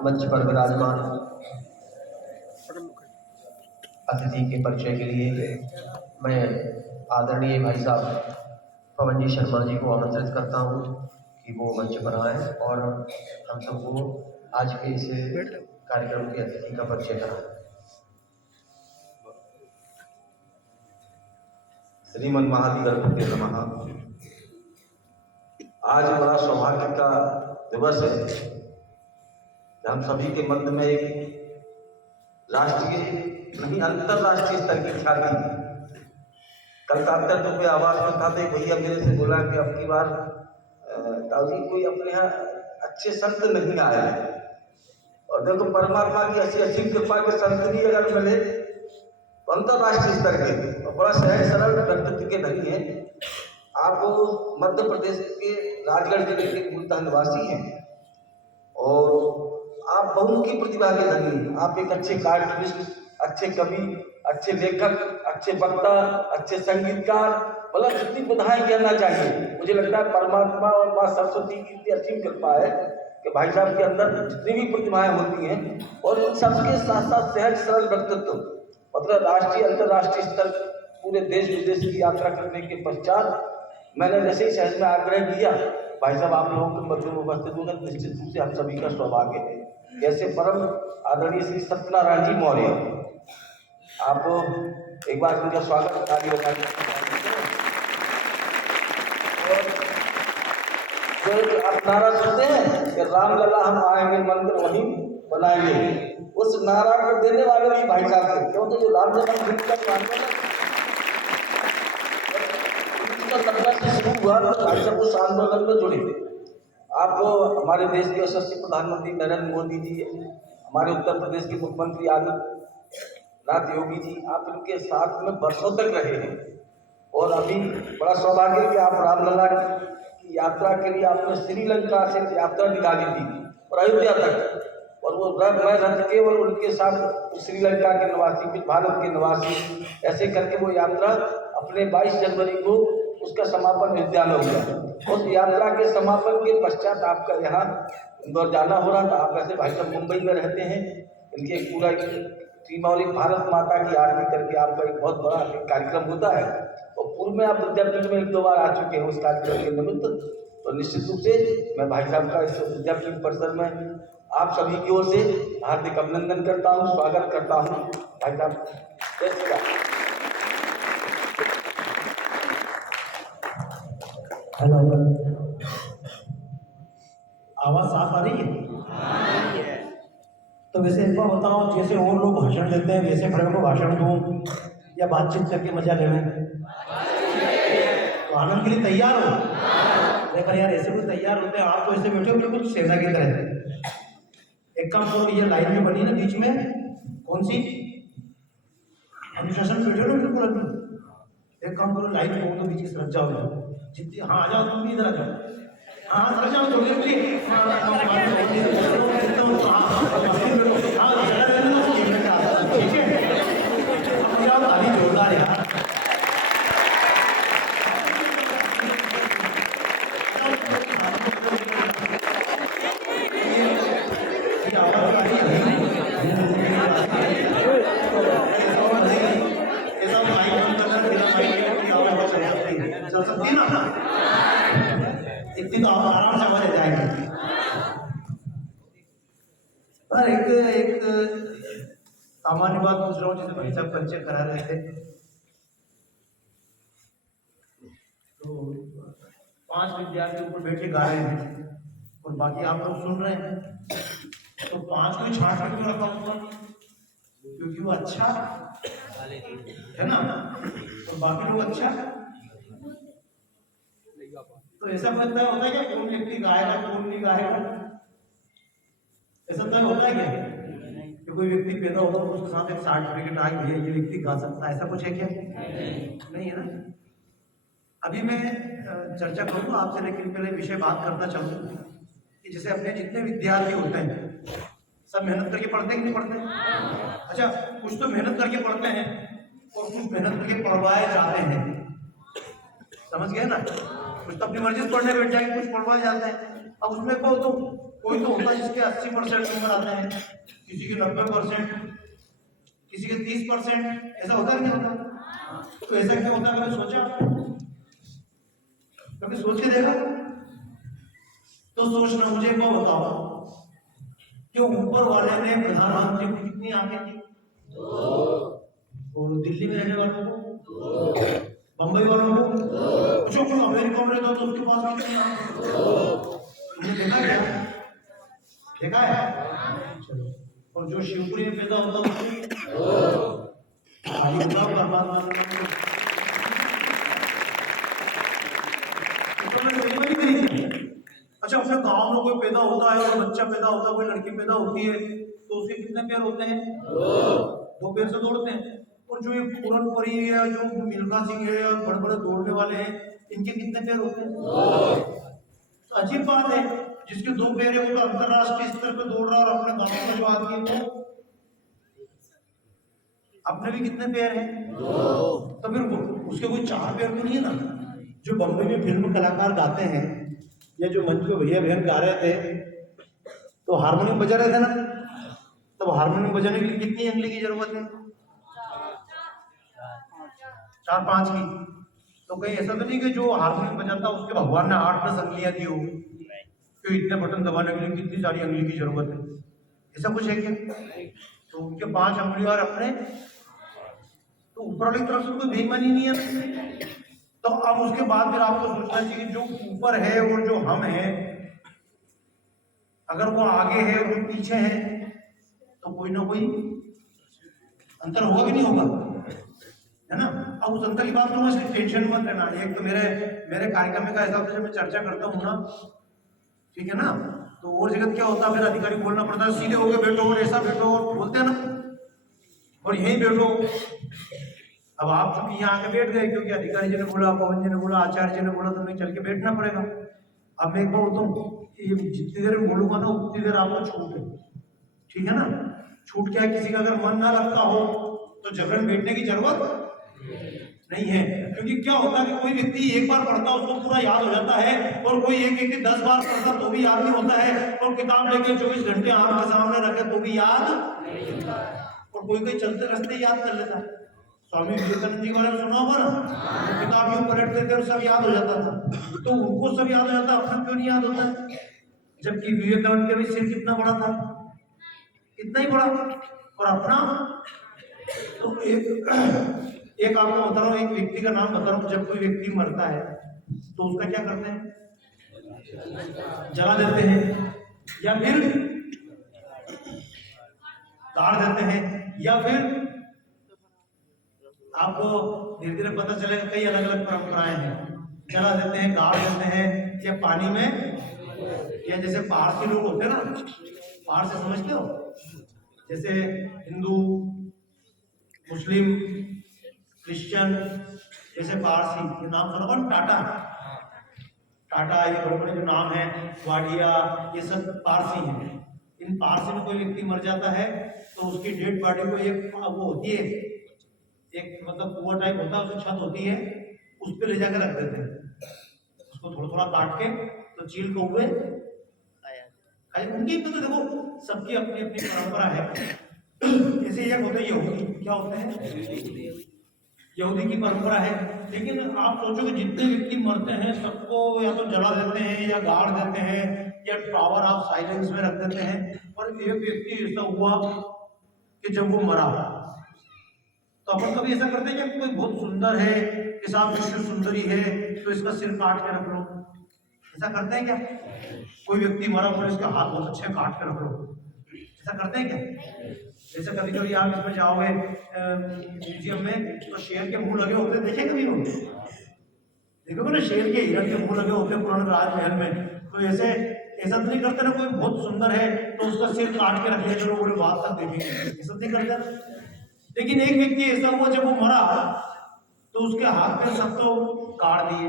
मंच पर विराजमान अतिथि के परिचय के लिए मैं आदरणीय भाई साहब पवन जी शर्मा जी को आमंत्रित करता हूं कि वो मंच पर आएं और हम सबको आज के इस कार्यक्रम के अतिथि का परिचय कराएं। श्रीमन महाधिगणपति नमः। आज बड़ा सौभाग्य का दिवस है। हम सभी के मध्य में एक राष्ट्रीय नहीं अंतरराष्ट्रीय स्तर की ख्याति। कल कातर पे आवाज में था, भैया मेरे से बोला कि अब की बार ताऊजी कोई अपने यहाँ अच्छे संत नहीं आए हैं। और देखो परमात्मा की ऐसी असीम कृपा के संत भी अगर मिले तो अंतरराष्ट्रीय स्तर के और बड़ा सहज सरल व्यक्तित्व के नहीं है। आप मध्य प्रदेश के राजगढ़ जिले के मूलतः निवासी हैं और आप बहुमुखी प्रतिभा के धनी। आप एक अच्छे कार्टूनिस्ट, अच्छे कवि, अच्छे लेखक, अच्छे वक्ता, अच्छे संगीतकार, मतलब जितनी विधाएं कहना चाहिए। मुझे लगता है परमात्मा और माँ सरस्वती की इतनी असीम कृपा है कि भाई साहब के अंदर जितनी भी प्रतिभाएं होती हैं और इन सबके साथ साथ सहज सरल व्यक्तित्व, मतलब राष्ट्रीय अंतर्राष्ट्रीय स्तर पूरे देश विदेश की यात्रा करने के पश्चात मैंने जैसे ही शहर में आग्रह किया, भाई साहब आप लोगों के मध्य में उपस्थित होना निश्चित रूप से हम सभी का सौभाग्य है। जैसे परम आदरणीय श्री सत्यनारायण जी मौर्य, आप एक बार उनका स्वागत आप नारा सुनते हैं कि रामलला हम आएंगे मंदिर वहीं बनाएंगे। उस नारा को देने वाले भी भाई साहब थे, क्योंकि जो रामलला से शुरू हुआ तो भाई साहब उस आंदोलन में जुड़े। आप हमारे देश के यशस्वी प्रधानमंत्री नरेंद्र मोदी जी, हमारे उत्तर प्रदेश के मुख्यमंत्री आदित्यनाथ योगी जी, आप इनके साथ में वर्षों तक रहे हैं। और अभी बड़ा सौभाग्य है कि आप रामलला की यात्रा के लिए आपने श्रीलंका से यात्रा निकाली थी और अयोध्या तक, और वो मैं रथ केवल उनके साथ श्रीलंका के निवासी, फिर भारत के निवासी, ऐसे करके वो यात्रा अपने 22 जनवरी को उसका समापन अयोध्या में हुआ। उस यात्रा के समापन के पश्चात आपका यहाँ इंदौर जाना हो रहा था। आप ऐसे भाई साहब मुंबई में रहते हैं, इनके पूरा टीम और एक भारत माता की आरती करके आपका एक बहुत बड़ा कार्यक्रम होता है और पूर्व में आप विद्यापीठ में 1-2 बार आ चुके हैं उस कार्यक्रम के निमित्त। तो निश्चित रूप से मैं भाई साहब का इस विद्यापीठ परिसर में आप सभी की ओर से हार्दिक अभिनंदन करता हूँ, स्वागत करता हूँ। भाई साहब, जय श्री राम। हेलो, आवाज साफ आ रही है? तो वैसे एक बार बताओ, जैसे और लोग भाषण देते हैं वैसे खड़े को भाषण दूं या बातचीत करके मजा लेना? तो आनंद के लिए तैयार हो? देखो यार, ऐसे कोई तैयार होते हैं, आप तो ऐसे बैठे हो बिल्कुल सेना की तरह। एक काम करो, ये लाइन में बनी ना बीच में, कौन सी अनुशासन बैठे हो ना बिल्कुल अभी। एक काम करो, लाइन को तो बीच से रख जाओ जितनी। हाँ, आ जाओ, तुम भी इधर आ जाओ। हाँ, सर जाओ थोड़ी देर के लिए। ठीक है, अब जाओ, ताली जोरदार यार। ये आवाज आ रही है? ऐसा माइक बंद करना, बिना माइक की आवाज चल सकती है ना? इतनी तो आराम से आवाज आ जाएगी। पर एक सामान्य बात पूछ रहा हूँ, जैसे भाई साहब परिचय करा रहे थे, तो 5 विद्यार्थी ऊपर बैठ के गा रहे हैं और बाकी आप लोग सुन रहे हैं, तो 5 को ही छांट के क्यों रखा ऊपर? क्योंकि वो अच्छा है ना, और बाकी लोग अच्छा। तो ऐसा पता होता है क्या कौन व्यक्ति गाएगा कौन नहीं गाएगा? ऐसा तय होता है क्या कि कोई व्यक्ति पैदा होगा तो उसके साथ एक सर्टिफिकेट आ गया ये व्यक्ति गा सकता है, ऐसा कुछ है क्या? नहीं है ना। अभी मैं चर्चा करूंगा आपसे, लेकिन पहले विषय बात करना चाहूंगा कि जैसे अपने जितने विद्यार्थी होते हैं सब मेहनत करके पढ़ते हैं कि नहीं पढ़ते? अच्छा, कुछ तो मेहनत करके पढ़ते हैं और कुछ मेहनत करके पढ़वाए जाते हैं, समझ गए ना? कुछ तो अपनी मर्जी से पढ़ने बैठ जाएंगे, कुछ पढ़वाए जाते हैं। अब उसमें कोई तो होता है जिसके 80% नंबर आते हैं, किसी के 90%, किसी के 30%, ऐसा होता है नहीं होता? तो ऐसा क्या होता है, कभी सोचा? कभी सोच के देखा? तो सोचना, मुझे वो बताओ कि ऊपर वाले ने प्रधानमंत्री को कितनी आंखें थी? और दिल्ली में रहने वालों को, बंबई वालों को, पूछो क्यों अमेरिका में रहता तो उसके पास कितनी आंखें? तुमने देखा क्या? देखा है? चलो, और जो शिवपुरी में पैदा होता खाली बताओ बर्बाद अच्छा, अपने गांव में कोई पैदा होता है और बच्चा पैदा होता है, कोई लड़की पैदा होती है, तो उसके कितने पैर होते हैं? 2 पैर से दौड़ते हैं। और जो ये पूरन परी है, जो मिल्खा सिंह है, और बड़े बड़े दौड़ने वाले हैं, इनके कितने पैर होते हैं? तो अजीब बात है, जिसके 2 पैर है वो अंतरराष्ट्रीय स्तर पर दौड़ रहा, और अपने गांव में जो आदमी है वो अपने भी कितने पैर हैं? तो फिर उसके कोई 4 पैर तो नहीं है ना? जो बम्बई में फिल्म कलाकार गाते हैं या जो मंच पे भैया बहन गा रहे थे तो हारमोनियम बजा रहे थे ना, तब हारमोनियम बजाने के लिए कितनी अंगली की जरूरत है? 4-5 की। तो कहीं ऐसा तो नहीं कि जो हारमोनियम बजाता उसके भगवान ने 8-10 अंगलियां दी हो, क्यों इतने बटन दबाने के लिए कितनी सारी अंगली की जरूरत है? ऐसा कुछ है क्या? तो उनके 5 अंगली और अपने, तो ऊपर वाली तरफ से कोई बेईमानी नहीं है। तो अब उसके बाद फिर आपको सोचना चाहिए जो ऊपर है और जो हम हैं, अगर वो आगे है और वो पीछे है तो कोई ना कोई अंतर होगा कि नहीं होगा, है ना? अब उस अंतर की बात करूँ, इसलिए टेंशन मत लेना। एक तो मेरे कार्यक्रम का ऐसा होता है, जब मैं चर्चा करता हूँ ना, ठीक है ना, तो और जगह क्या होता है, फिर अधिकारी बोलना पड़ता है सीधे होके बैठो और ऐसा बैठो, और बोलते हैं ना, और यहीं बैठो। अब आप चूंकि यहाँ आके बैठ गए क्योंकि अधिकारी जी ने बोला, पवन जी ने बोला, आचार्य जी ने बोला, तो नहीं चल के बैठना पड़ेगा। अब मैं एक बार बोलता हूँ, जितनी देर में बोलूंगा ना उतनी देर आपको छूट है, ठीक है ना? छूट क्या है, किसी का अगर मन ना लगता हो तो जबरन बैठने की जरूरत नहीं है। क्योंकि क्या होता है कि कोई व्यक्ति एक बार पढ़ता उसको पूरा याद हो जाता है, और कोई एक व्यक्ति 10 बार पढ़ता तो भी याद नहीं होता है, और किताब लेके 24 घंटे आंख के सामने रखे तो भी याद, और कोई चलते रास्ते याद कर लेता है। स्वामी विवेकानंद जी के बारे में सुना होगा ना, किताब यूं पलटते थे और सब याद हो जाता था। तो उनको सब याद हो जाता, अपना क्यों नहीं याद होता? जबकि विवेकानंद का भी सिर कितना बड़ा था, इतना ही बड़ा। और अपना तो एक आपको बता रहा हूँ, एक व्यक्ति का नाम बता रहा हूँ। जब कोई व्यक्ति मरता है तो उसका क्या करते हैं, जला देते हैं, या फिर गाड़ देते हैं, या फिर आपको धीरे धीरे पता चलेगा कई अलग अलग परंपराएं हैं। जला देते हैं, गाड़ देते हैं, या पानी में, या जैसे पारसी लोग होते हैं ना, पारसी समझते हो, जैसे हिंदू, मुस्लिम, क्रिश्चियन, जैसे पारसी, ये नाम सुना कौन, टाटा, टाटा, ये बड़े बड़े जो नाम है, वाडिया, ये सब पारसी हैं। इन पारसी में कोई व्यक्ति मर जाता है तो उसकी डेड बॉडी को एक वो होती है, एक मतलब कुआं टाइप होता है, उसकी छत होती है, उस पर ले जाकर रख देते हैं। उसको थोड़ा थोड़ा काट के तो चील को हुए उनकी तो देखो सबकी अपनी अपनी परंपरा है। जैसे एक होते हैं यहूदी, क्या होते हैं, यहूदी की परंपरा है। लेकिन आप सोचो कि जितने व्यक्ति मरते हैं सबको या तो जला देते हैं, या गाड़ देते हैं, या पावर ऑफ साइलेंस में रख देते हैं। और एक व्यक्ति ऐसा हुआ कि जब वो मरा तो अपन कभी ऐसा करते हैं कि कोई बहुत सुंदर है, कि साहब विश्व सुंदरी है तो इसका सिर काट के रख लो, ऐसा करते हैं क्या? कोई व्यक्ति मरा और इसके हाथ बहुत अच्छे काट के रख लो, ऐसा करते हैं क्या? जैसे कभी कभी आप इसमें जाओगे म्यूजियम में तो शेर के मुंह लगे होते देखे कभी हो, देखोगे ना शेर के हिरण के मुंह लगे होते हैं पुराने राजमहल में। तो ऐसे ऐसा तो नहीं करते ना, कोई बहुत सुंदर है तो उसका सिर काट के रख लिया, चलो पूरे बात तक देखेंगे, ऐसा नहीं करते। लेकिन एक व्यक्ति ऐसा हुआ जब वो मरा तो उसके हाथ में सब तो काट दिए,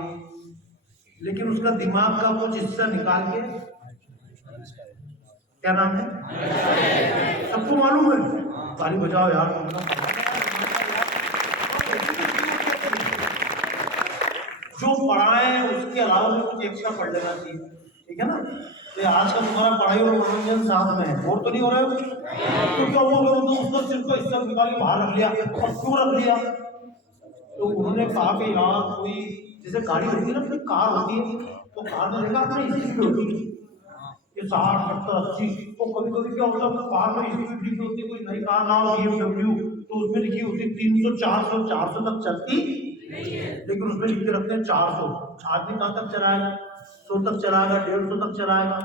लेकिन उसका दिमाग का कुछ हिस्सा निकाल के, क्या नाम है, सबको मालूम है, ताली बजाओ यार। जो पढ़ाए उसके अलावा भी कुछ एक्स्ट्रा पढ़ लेना चाहिए, ठीक है ना। तो आज का तुम्हारा पढ़ाई और मनोरंजन साथ में है, बोर तो नहीं हो रहे हो? तो क्या वो करो तो उसका सिर्फ हिस्सा निकाल के बाहर रख लिया, और क्यों रख लिया? तो उन्होंने कहा कि यहाँ कोई जैसे गाड़ी होती है ना, अपनी कार होती है, तो कार में देखा अपनी स्पीड होती है ये 60, 70, 80, तो कभी कभी क्या होता है कार में स्पीड लिखी होती है, कोई नई कार ना हो BMW तो उसमें लिखी होती है 300, 400, 400 तक चलती, लेकिन उसमें लिख के रखते हैं 400। आदमी कहाँ तक चलाएगा, 100 तक चलाएगा, 150 तक चलाएगा,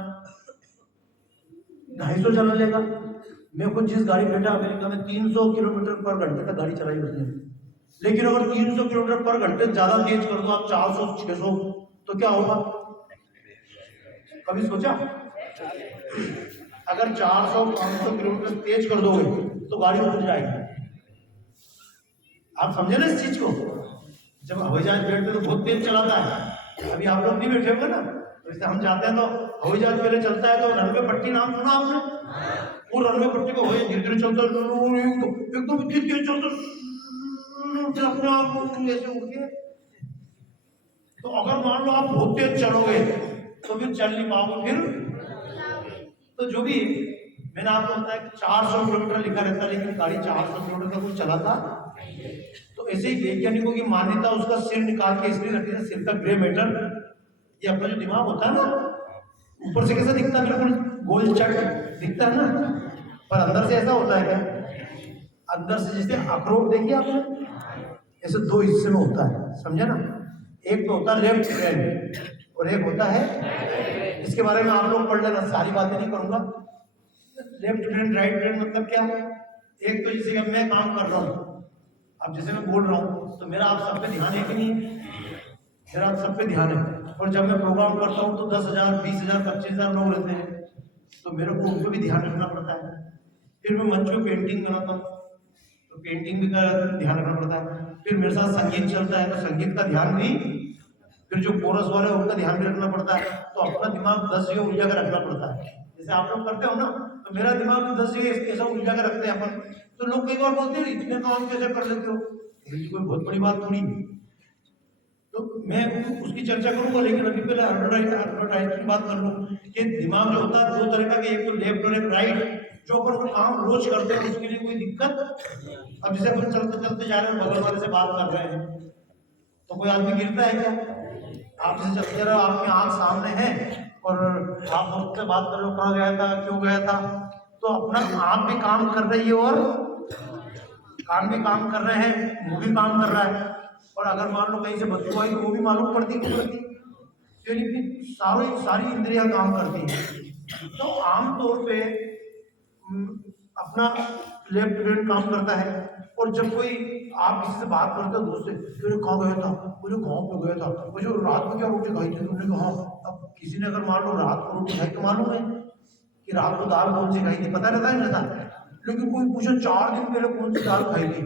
250 चला लेगा। मैं खुद जिस गाड़ी बैठा अमेरिका में 300 किलोमीटर पर घंटे तक गाड़ी चलाई उसने, लेकिन अगर 300 किलोमीटर पर घंटे ज्यादा तेज कर दो आप 400, 600, तो क्या होगा? कभी सोचा? अगर 400, 500 किलोमीटर तेज कर दोगे तो गाड़ी रुक जाएगी। आप समझे ना इस चीज को? जब हवाई जहाज बैठते तो बहुत तेज चलाता है, अभी आप लोग नहीं बैठे होंगे ना, जैसे हम जाते हैं तो हवाई जहाज पहले चलता है तो रनवे पट्टी नाम सुना आपने? वो रनवे पट्टी को धीरे धीरे चलता एकदम इतनी तेज चलता अपने आप ऐसे उड़ के। तो अगर मान लो आप बहुत तेज चलोगे तो फिर चल नहीं पाओगे। फिर तो जो भी मैंने आपको बताया कि 400 किलोमीटर लिखा रहता, लेकिन गाड़ी 400 किलोमीटर तक चलाता। तो ऐसे ही वैज्ञानिकों की मान्यता उसका सिर निकाल के इसलिए रखी है, सिर का ग्रे मैटर, ये अपना जो दिमाग होता है ना, ऊपर से कैसा दिखता है, बिल्कुल गोल चट दिखता है ना, पर अंदर से ऐसा होता है क्या? अंदर से जैसे अखरोट देखिए आपने, ऐसे दो हिस्से में होता है, समझे ना। एक तो होता है लेफ्ट ब्रेन और एक होता है, इसके बारे में आप लोग पढ़ लेना, सारी बातें नहीं करूंगा। लेफ्ट ब्रेन राइट ब्रेन मतलब क्या? एक तो जैसे अब मैं काम कर रहा हूँ, अब जैसे मैं बोल रहा हूँ तो मेरा आप सब पे ध्यान है कि नहीं? मेरा आप सब पे ध्यान है। और जब मैं प्रोग्राम करता हूँ तो 10,000, 20,000, 25,000 लोग रहते हैं, तो मेरे को उनको भी ध्यान रखना पड़ता है। फिर मैं मंच में पेंटिंग बनाता हूँ तो पेंटिंग भी का ध्यान रखना पड़ता है। फिर मेरे साथ संगीत चलता है तो संगीत का ध्यान भी, फिर जो कोरस वाले हैं उनका ध्यान भी रखना पड़ता है। तो अपना दिमाग 10 जगह उलझा कर रखना पड़ता है। जैसे आप लोग करते हो ना, तो मेरा दिमाग 10 जगह ऐसा उलझा कर रखते हैं अपन। तो लोग कई बार बोलते हैं इतने काम कैसे कर लेते हो, कोई बहुत बड़ी बात थोड़ी। तो मैं उसकी चर्चा करूंगा, लेकिन अभी पहले एडवर्टाइज की बात कर लूं कि दिमाग जो होता है दो तरह का, एक तो लेफ्ट और एक राइट। जो अपन को काम रोज करते हैं उसके लिए कोई दिक्कत। अब जैसे अपन चलते चलते जा रहे हैं, बगल वाले से बात कर रहे हैं तो कोई आदमी गिरता है क्या? आप जैसे चलते रहो, आपकी आंख सामने है और आप मुझसे बात कर रहे हो कहाँ गया था, क्यों गया था, तो अपना आँख भी काम कर रही है और कान भी काम कर रहे हैं, मुंह भी काम कर रहा है, और अगर मान लो कहीं से बदबू आई तो वो भी मालूम पड़ती क्यों पड़ती, सारी इंद्रियां काम करती हैं। तो आमतौर पे अपना लेफ्ट ब्रेन काम करता है, और जब कोई आप किसी से बात करते हो दोस्त से, तो कहाँ गया था, मुझे गाँव पे गया था, मुझे रात में क्या रोटी खाई थी तुमने कहा। अब किसी ने अगर मान लो रात को रोटी खाई तो मालूम है कि रात को दाल कौन सी खाई थी, पता रहता है नहीं रहता, लेकिन कोई पूछे 4 दिन पहले कौन सी दाल खाई थी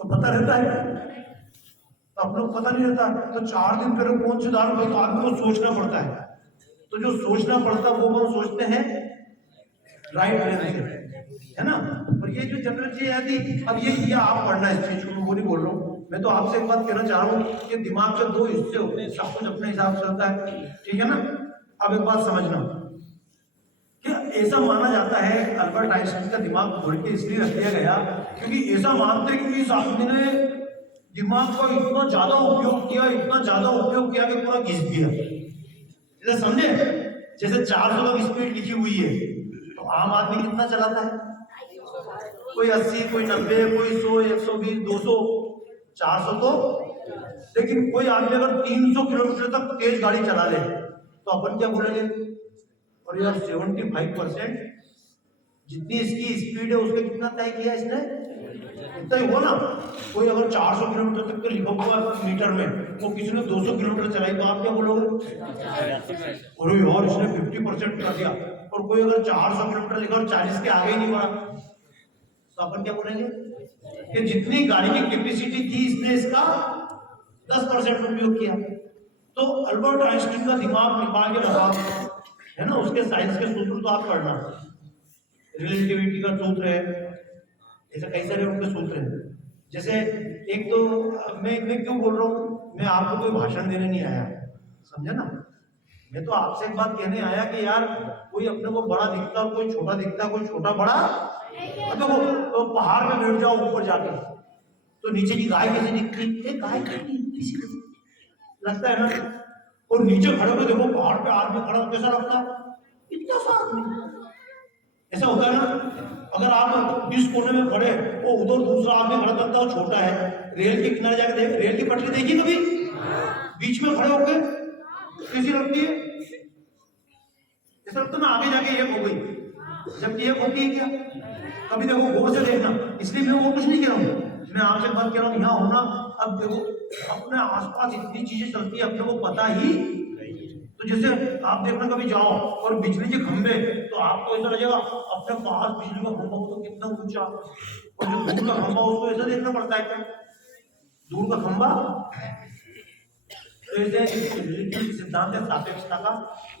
तो पता रहता है, तो आप लोग पता नहीं रहता, तो 4 दिन पहले कौन सी दाल खाई तो आदमी को सोचना पड़ता है। तो जो सोचना पड़ता है वो हम सोचते हैं राइट ब्रेन से, है ना। और ये जो जनरल चीज है थी, अब ये आप पढ़ना है इस चीज को, मैं वो नहीं बोल रहा हूँ, मैं तो आपसे एक बात कहना चाह रहा हूँ कि दिमाग के 2 हिस्से होते हैं, सब कुछ अपने हिसाब से चलता है, ठीक है ना। अब एक बात समझना, क्या ऐसा माना जाता है अल्बर्ट आइंस्टाइन का दिमाग घोड़ के इसलिए रख दिया गया क्योंकि ऐसा मानते हैं कि इस आदमी ने दिमाग का इतना ज्यादा उपयोग किया कि पूरा घिस दिया। जैसे समझे, जैसे 400 तक स्पीड लिखी हुई है, तो आम आदमी कितना चलाता है, कोई 80, कोई 90, कोई 100, 120, 200, 400 तो, लेकिन कोई आदमी अगर 300 किलोमीटर तक तेज गाड़ी चला ले तो अपन क्या बोलेंगे, और यार 75% जितनी इसकी स्पीड है उसके कितना तय किया इसने, इतना ही हुआ ना। कोई अगर 400 किलोमीटर तक तो लिखा हुआ है मीटर में, वो किसी ने 200 किलोमीटर चलाई तो आप क्या बोलोगे, और यार इसने 50% कर दिया। और कोई अगर 400 किलोमीटर लिखा और 40 के आगे ही नहीं बढ़ा तो अपन क्या बोलेंगे कि जितनी गाड़ी की कैपेसिटी थी इसने इसका 10% उपयोग किया। तो अल्बर्ट आइंस्टीन का दिमाग निकाल के लगा है ना, उसके साइंस के सूत्र तो आप पढ़ना, रिलेटिविटी का सूत्र है, ऐसे कई सारे उनके सूत्र हैं। जैसे एक तो मैं क्यों बोल रहा हूँ, मैं आपको कोई भाषण देने नहीं आया, समझे ना, मैं तो आपसे एक बात कहने आया कि यार कोई अपने को बड़ा दिखता है, कोई छोटा दिखता है, कोई छोटा बड़ा, तो पहाड़ पे बैठ जाओ ऊपर जाके, तो नीचे की गाय कैसे दिखती, गाय लगता है ना, और नीचे खड़े हो देखो पहाड़ पे आदमी खड़ा हो कैसा लगता है, इतना सा आदमी, ऐसा होता है ना। अगर आप इस कोने में खड़े वो उधर दूसरा आदमी खड़ा करता है छोटा है, रेल के किनारे जाके देख, रेल की पटरी देखी कभी, बीच में खड़े होके कैसी लगती है, ऐसा लगता है ना आगे जाके एक हो गई, जबकि एक होती है क्या, कभी देखो गौर से देखना। इसलिए मैं वो कुछ नहीं कह रहा हूँ, मैं आपसे बात कर रहा हूँ यहाँ होना। अब देखो अपने आसपास इतनी चीजें चलती है अपने को पता ही, तो जैसे आप देखना कभी जाओ और बिजली के खंभे, तो आपको ऐसा लगेगा अपने पास बिजली का खंभा तो कितना ऊंचा, और जो दूर का खंभा उसको ऐसा देखना पड़ता है क्या, दूर का खंभा। तो ऐसे सिद्धांत है सापेक्षता का,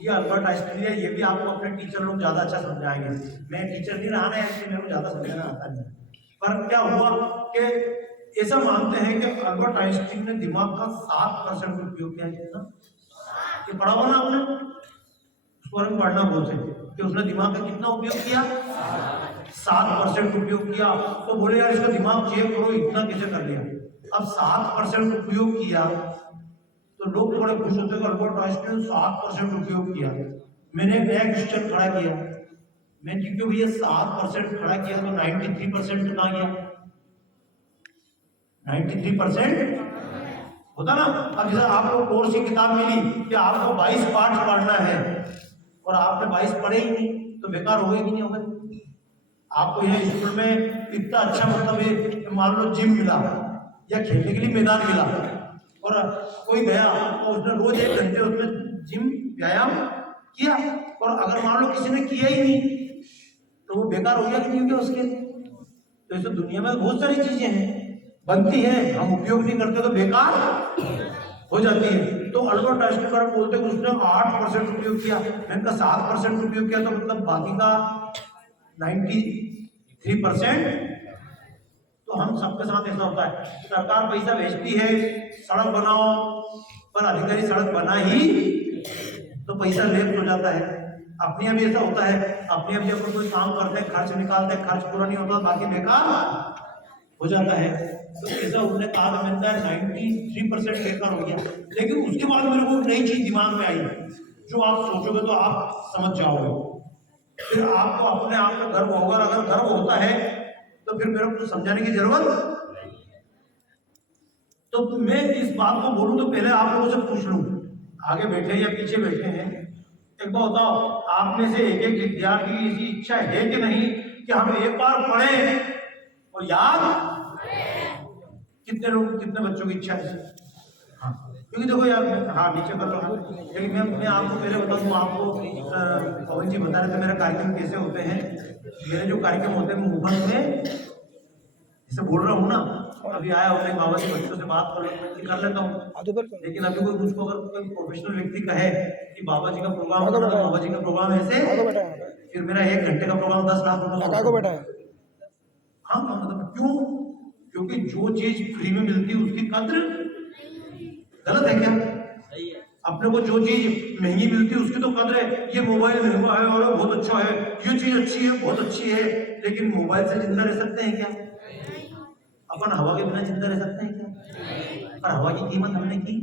ये अल्बर्ट आइंस्टाइन है, ये भी आपको अपने टीचर लोग ज्यादा अच्छा समझाएंगे। मैं टीचर नहीं रहा ना, इसलिए मेरे को ज्यादा समझाना आता नहीं। पर क्या हुआ कि ऐसा मानते हैं कि अल्बर्ट आइंस्टाइन ने दिमाग का 7% उपयोग किया, कितना ये पढ़ा हुआ ना आपने, उसको हम पढ़ना बोलते हैं कि उसने दिमाग का कितना उपयोग किया, 7% उपयोग किया। तो बोले यार इसका दिमाग चेक करो, इतना कैसे कर लिया। अब 7% उपयोग किया तो लोग बड़े खुश होते हैं, अल्बर्ट आइंस्टाइन 7% उपयोग किया। मैंने एक नया क्वेश्चन खड़ा किया, मैं क्योंकि भैया 7% खड़ा किया तो 93% कहाँ गया, 93% होता ना। अब जैसे आप लोग कोर्स की किताब मिली कि आपको 22 पार्ट पढ़ना है और आपने 22 पढ़े ही नहीं, तो बेकार हो गए कि नहीं हो गए। आपको यह स्कूल में इतना अच्छा मतलब मान लो जिम मिला या खेलने के लिए मैदान मिला, और कोई गया और उसने रोज 1 घंटे उसमें जिम व्यायाम किया, और अगर मान लो किसी ने किया ही नहीं तो वो बेकार हो गया कि नहीं हो गया उसके। तो ऐसे दुनिया में बहुत सारी चीजें हैं बनती है, हम उपयोग नहीं करते तो बेकार हो जाती है। तो अल्बर्ट आइंस्टाइन बोलते हैं कि उसने 8% उपयोग किया, मैंने 7% उपयोग किया, तो मतलब बाकी का 93%। तो हम सबके साथ ऐसा होता है, सरकार पैसा भेजती है सड़क बनाओ, पर अधिकारी सड़क बना ही तो पैसा लेफ्ट हो जाता है। अपने यहाँ भी ऐसा होता है, अपने यहाँ भी कोई काम करते हैं, खर्च निकालते हैं, खर्च पूरा नहीं होता, बाकी बेकार हो जाता है। तो ऐसा उन्होंने कहा मिलता है 93% बेकार हो गया। लेकिन उसके बाद मेरे को नई चीज दिमाग में आई, जो आप सोचोगे तो आप समझ जाओगे, फिर आपको अपने आप में गर्व होगा। अगर गर्व होता है तो फिर मेरे को समझाने की जरूरत। तो मैं इस बात को बोलूं तो पहले आप लोगों से पूछ लूं, आगे बैठे या पीछे बैठे हैं, एक बार बताओ, आप में से एक एक विद्यार्थी की ऐसी इच्छा है कि नहीं कि हम एक बार पढ़ें और याद? कितने बच्चों की इच्छा है? हाँ, क्योंकि देखो यार, हाँ नीचे कर लो। लेकिन मैं आपको पहले बता दूं, आपको पवन जी बता रहे थे मेरा कार्यक्रम कैसे होते हैं। मेरे जो कार्यक्रम होते हैं मुंबई में, जैसे बोल रहा हूँ ना, अभी आया होता है बाबा जी बच्चों से बात कर लेता हूँ। लेकिन अभी कोई मुझको अगर कोई प्रोफेशनल व्यक्ति कहे कि बाबा जी का प्रोग्राम होना, तो बाबा जी का प्रोग्राम ऐसे, फिर मेरा 1 घंटे का प्रोग्राम 10 लाख रुपए। हाँ मतलब क्यों? क्योंकि जो चीज फ्री में मिलती है उसकी कद्र गलत है क्या? अपने को जो चीज महंगी मिलती है उसकी तो कद्र है। ये मोबाइल महंगा है और बहुत अच्छा है, ये चीज अच्छी है, बहुत अच्छी है, लेकिन मोबाइल से जिंदा रह सकते हैं क्या? अपन हवा के बिना जिंदा रह सकते हैं क्या? पर हवा की कीमत हमने की?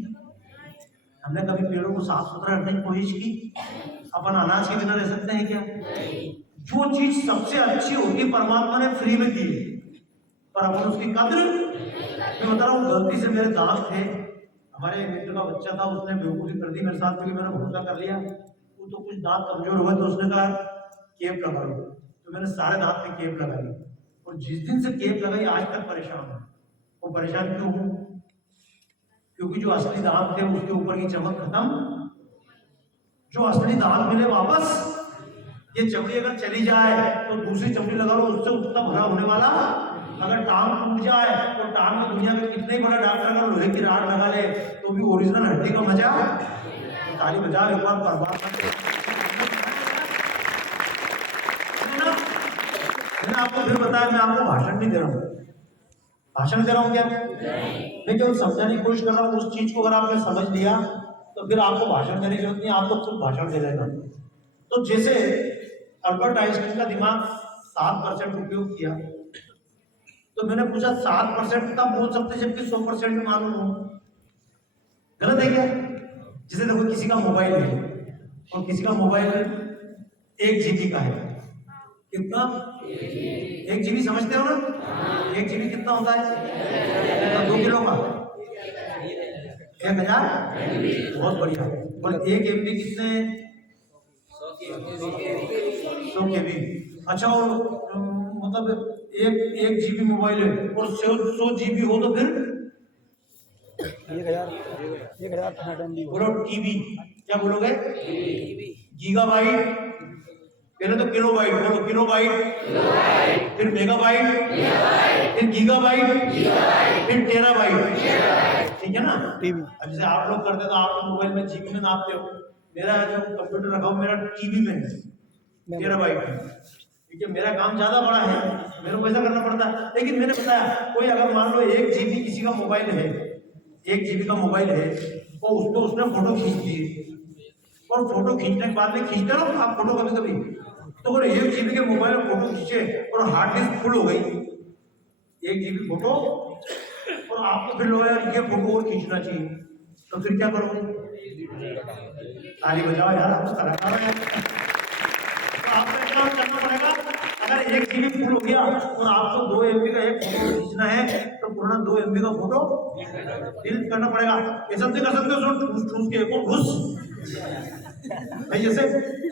हमने कभी पेड़ों को साफ सुथरा रखने की कोशिश की? अपन अनाज के बिना रह सकते हैं क्या? जो चीज सबसे अच्छी होती परमात्मा ने फ्री में दी, पर अपन उसकी कद्र। मैं बता रहा हूँ, गलती से मेरे दांत थे, हमारे मित्र का बच्चा था, उसने बेवकूफी कर दी मेरे साथ, क्योंकि मैंने भरोसा कर लिया। वो तो कुछ दांत कमजोर हो गए, तो उसने कहा केप लगा लो, तो मैंने सारे दांत पे केप लगा ली। और जिस दिन से केप लगाई आज तक परेशान हूँ। वो परेशान क्यों हूँ? क्योंकि जो असली दांत थे उसके ऊपर की चमक खत्म। जो असली दांत मिले वापस, ये चमड़ी अगर चली जाए तो दूसरी चमड़ी लगा लो, उससे उतना भला होने वाला। अगर टांग टूट जाए तो टांग में दुनिया में कितने बड़ा डॉक्टर अगर लोहे की राड लगा ले तो भी ओरिजिनल हड्डी का मजा। तो ताली बजाओ एक बार मैंने आपको फिर बताया, मैं आपको भाषण नहीं दे रहा हूँ। भाषण दे रहा हूँ क्या? मैं केवल समझाने की कोशिश कर रहा हूँ। उस चीज को अगर आपने समझ लिया तो फिर आपको भाषण देने की जरूरत नहीं, आप तो खुद भाषण दे देना। तो जैसे अल्बर्ट आइंस्टाइन का दिमाग 7% उपयोग किया, तो मैंने पूछा 7% तब बोल सकते जबकि 100% मालूम हो। गलत है क्या? जैसे देखो, किसी का मोबाइल है और किसी का मोबाइल 1 GB का है। कितना? 1 GB समझते हो ना? 1 GB कितना होता है? 2 किलो का 1000। बहुत बढ़िया। और 1 MB कितने? 100 KB। अच्छा, और मतलब एक GB मोबाइल है और 100 GB हो तो फिर 1000 बोलो। टीबी क्या बोलोगे? गीगाबाइट। पहले तो किलोबाइट बोलो, किलोबाइट, फिर मेगाबाइट, फिर गीगाबाइट, फिर टेराबाइट। ठीक है ना? टीबी। अब जैसे आप लोग करते तो आप मोबाइल में जीबी में नापते हो, मेरा जो कंप्यूटर रखा हुआ मेरा टीबी में है, टेराबाइट में। ठीक है, मेरा काम ज्यादा बड़ा है, मेरे को ऐसा करना पड़ता है। लेकिन मैंने बताया, कोई अगर मान लो 1 GB किसी का मोबाइल है, 1 GB का मोबाइल है, और उसको उसने फोटो खींच दी, और फोटो खींचने के बाद में खींचते हो आप फोटो कभी कभी, तो अगर 1 GB के मोबाइल में फोटो खींचे और हार्ड डिस्क फुल हो गई, 1 GB फोटो, और आपको फिर लो यार ये फोटो और खींचना चाहिए, तो फिर क्या करोगे? ताली बजाओ यार, आपको कलाकार है। तो आपको क्या करना पड़ेगा? अगर 1 GB फुल हो गया और आपको 2 MB का एक फोटो खींचना है, तो पूरा 2 MB का फोटो डिलीट करना पड़ेगा। ऐसा नहीं कर सकते हो ठूस ठूस के एक घुस भाई। जैसे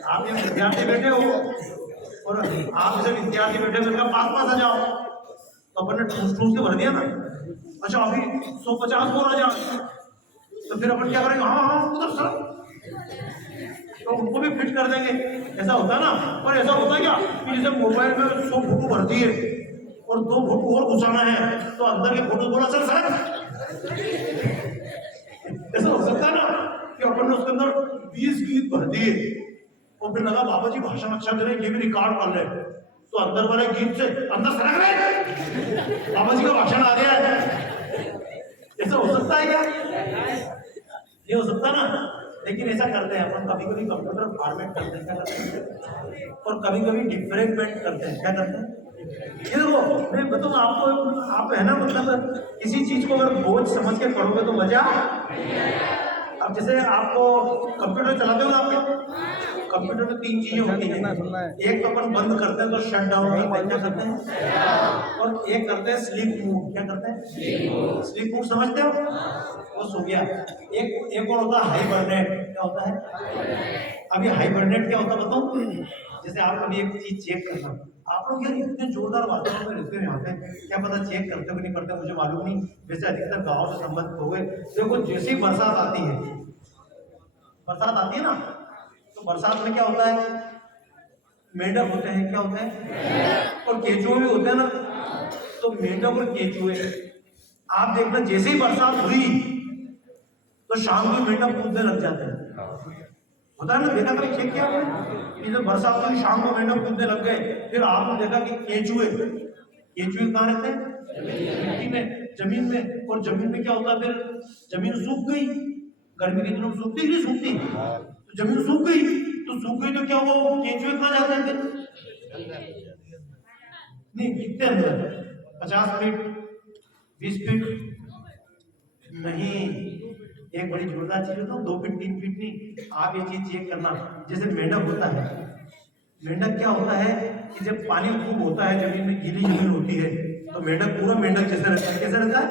आप एक विद्यार्थी बैठे हो और आप जैसे विद्यार्थी बैठे मेरे पास आ जाओ, तो अपन ने ठूस ठूस के भर दिया ना। अच्छा, अभी 150 बोल आ जाओ, तो फिर अपन क्या करेंगे? हाँ उधर सर, तो उनको भी फिट कर देंगे। ऐसा होता ना? पर ऐसा होता क्या कि जैसे मोबाइल में 100 फोटो भर दिए और 2 फोटो और घुसाना है, तो अंदर के फोटो बोला सर ऐसा हो सकता है ना कि अपन ने उसके अंदर 20 गीत भर दिए और फिर लगा बाबा जी भाषण अच्छा दे रहे, ये भी रिकॉर्ड कर ले, तो अंदर वाले गीत से अंदर सरक रहे, बाबा जी का भाषण आ गया है। ऐसा हो सकता है क्या? ये हो सकता ना? लेकिन ऐसा करते हैं अपन, कभी कभी कंप्यूटर फॉर्मेट करते हैं, क्या करते हैं, और कभी कभी डिफ्रेगमेंट करते हैं। क्या करते हैं? ये देखो, मैं बताऊँ आपको, आप है ना, मतलब किसी चीज को अगर बोझ समझ के पढ़ोगे तो मजा। अब जैसे आपको कंप्यूटर चलाते हो ना, आपके कंप्यूटर में 3 चीजें होती हैं। एक तो अपन बंद करते हैं तो शट डाउन करते हैं, क्या करते हैं, और एक करते हैं स्लीप मोड। क्या करते हैं? स्लीप मोड समझते हो? वो सो गया। एक और होता है हाइबरनेट। क्या होता है? अभी हाइबरनेट क्या होता है बताऊं? जैसे आप कभी एक चीज चेक करना, आप लोग यार इतने जोरदार वातावरण में रहते हो यहाँ पे, क्या पता चेक करते हो कि नहीं करते, मुझे मालूम नहीं। वैसे अधिकतर गांव से संबंधित हो गए। देखो जैसे ही बरसात आती है, बरसात आती है ना, तो बरसात में क्या होता है? मेंढक होते हैं। क्या होते हैं? और केंचुए भी होते हैं ना। तो मेंढक और केंचुए, आप देखना जैसे ही बरसात हुई तो शाम को मेंढक कूदने लग जाते हैं। होता है ना, देखा कभी चेक किया आपने कि जब बरसात हुई शाम को मेंढक कूदने लग गए। फिर आपने देखा कि केंचुए कहाँ रहते हैं? मिट्टी में, जमीन में। और जमीन में क्या होता है? फिर जमीन सूख गई, गर्मी के दिनों में सूखती नहीं सूखती, तो जमीन सूख गई, तो सूख गई तो क्या हुआ? वो केंचुए कहाँ जाते हैं? नहीं, कितने अंदर? 50 फीट, 20 फीट नहीं, एक बड़ी जोरदार चीज होता है, 2 फीट 3 फीट नहीं। आप ये चीज चेक करना, जैसे मेंढक होता है। मेंढक क्या होता है कि जब पानी खूब होता है, जमीन में गीली जमीन होती है, तो मेंढक पूरा मेंढक जैसा रहता है। कैसे रहता है?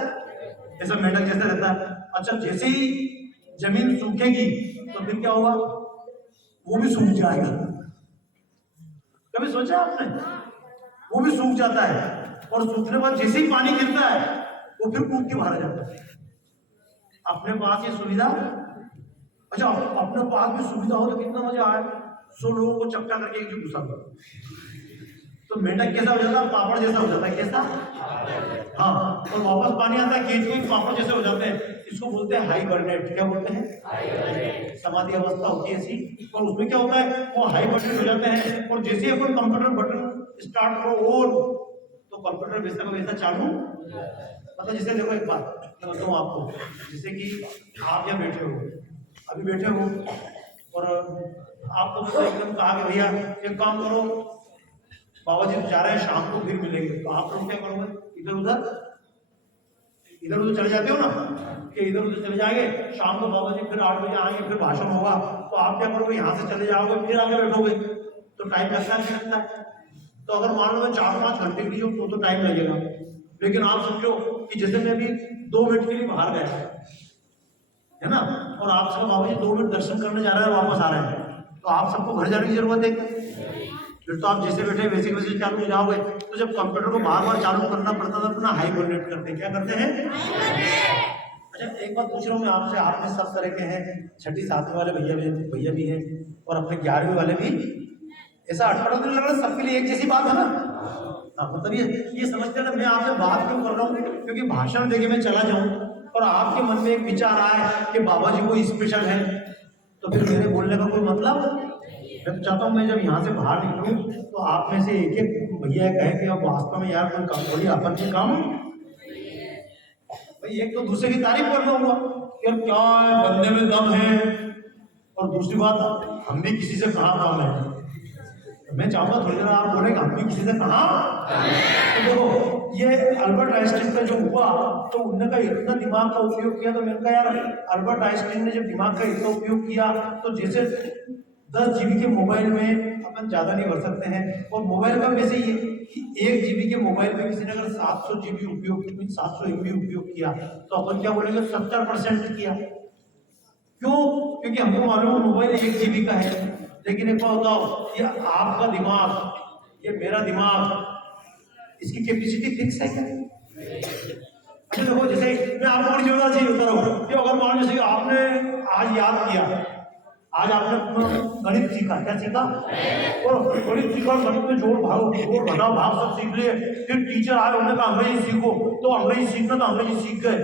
ऐसा मेंढक जैसा रहता है। अच्छा, जैसे ही जमीन सूखेगी तो फिर क्या होगा? वो भी सूख जाएगा। कभी सोचा आपने? वो भी सूख जाता है, और सूखने के बाद जैसे ही पानी गिरता है वो फिर कूद के बाहर आ जाता है। अपने पास ये सुविधा, अच्छा अपने पास भी सुविधा हो तो कितना मजा आए। 100 लोगों को चक्का करके एक घुसा दो तो मेंढक कैसा हो जाता है? पापड़ जैसा हो जाता है। कैसा? हाँ, और वापस पानी आता है, केंचुए पापड़ जैसे हो जाते हैं। इसको बोलते हैं हाइबरनेट। क्या बोलते हैं? समाधि अवस्था होती है ऐसी। और उसमें क्या होता है? वो हाइबरनेट हो जाते हैं, और जैसे ही अपन कंप्यूटर बटन स्टार्ट करो और तो कंप्यूटर वैसा का वैसा चालू। मतलब जैसे देखो एक बात मैं बताऊँ आपको, जैसे कि आप यहाँ बैठे हो, अभी बैठे हो, और आपको तो एकदम कहा कि भैया एक काम करो, बाबा जी जा रहे हैं शाम को फिर मिलेंगे, तो आप लोग क्या करोगे? इधर उधर चले जाते हो ना, कि इधर उधर चले जाएंगे, शाम को बाबा जी फिर 8 बजे आएंगे, फिर भाषण होगा, तो आप क्या करोगे? यहाँ से चले जाओगे, फिर आगे बैठोगे, तो टाइम लगता नहीं लगता है? तो अगर मान लो 4-5 घंटे के लिए तो टाइम लगेगा। लेकिन आप समझो कि जैसे मैं अभी 2 मिनट के लिए बाहर गया है ना, और आप सब बाबा जी 2 मिनट दर्शन करने जा रहे हैं, वापस आ रहे हैं, तो आप सबको घर जाने की जरूरत है? फिर तो आप जैसे बैठे वैसे वैसे चालू हो जाओगे। तो जब कंप्यूटर को बार बार चालू करना पड़ता था, अपना हाइबरनेट करते हैं। क्या करते हैं? अच्छा, एक बात पूछ रहा हूँ मैं आपसे, आप में सब तरह के हैं, 6ठी 7वीं वाले भैया भी हैं, और अपने 11वीं वाले भी। ऐसा अटपटा तो नहीं लग रहा? सबके लिए एक जैसी बात है ना? हाँ, मतलब ये समझते हैं ना, मैं आपसे बात क्यों कर रहा हूँ? क्योंकि भाषण देके मैं चला जाऊं और आपके मन में एक विचार आए कि बाबा जी कोई स्पेशल है, तो फिर मेरे बोलने का कोई मतलब? मैं चाहता हूँ मैं जब यहाँ से बाहर निकलूँ तो आप में से एक एक भैया कहें कि अब वास्तव में यार कोई काम थोड़ी अपन की काम भाई, एक तो दूसरे की तारीफ करना हुआ कि यार क्या है, बंदे में दम है, और दूसरी बात हम भी किसी से कहाँ काम है। मैं चाहूंगा थोड़ी देर आप बोले हम भी किसी से कहा। तो देखो ये अल्बर्ट आइंस्टीन का जो हुआ, तो उन्होंने का इतना दिमाग का उपयोग किया, तो मैंने कहा यार अल्बर्ट आइंस्टीन ने जब दिमाग का इतना उपयोग किया, तो जैसे 10 GB के मोबाइल में अपन ज्यादा नहीं भर सकते हैं, और मोबाइल का वैसे ही 1 GB के मोबाइल में किसी ने अगर 700 GB उपयोग, 700 MB उपयोग किया, तो अपन क्या बोलेंगे? 70% किया। क्यों? क्योंकि हमको मालूम है मोबाइल 1 GB का है। लेकिन एक बात बताओ, ये आपका दिमाग, ये मेरा दिमाग, इसकी कैपेसिटी फिक्स है क्या? अच्छा देखो, जैसे मैं आपको बड़ी जोरदार चीज बता रहा हूँ कि अगर मान लो जैसे आपने आज याद किया, आज आपने गणित सीखा। क्या सीखा? और गणित सीखा, गणित में जोड़ घटाव भाग सब सीख लिए, फिर टीचर आए, उन्होंने कहा अंग्रेजी सीखो, तो अंग्रेजी सीखना, तो अंग्रेजी सीख गए।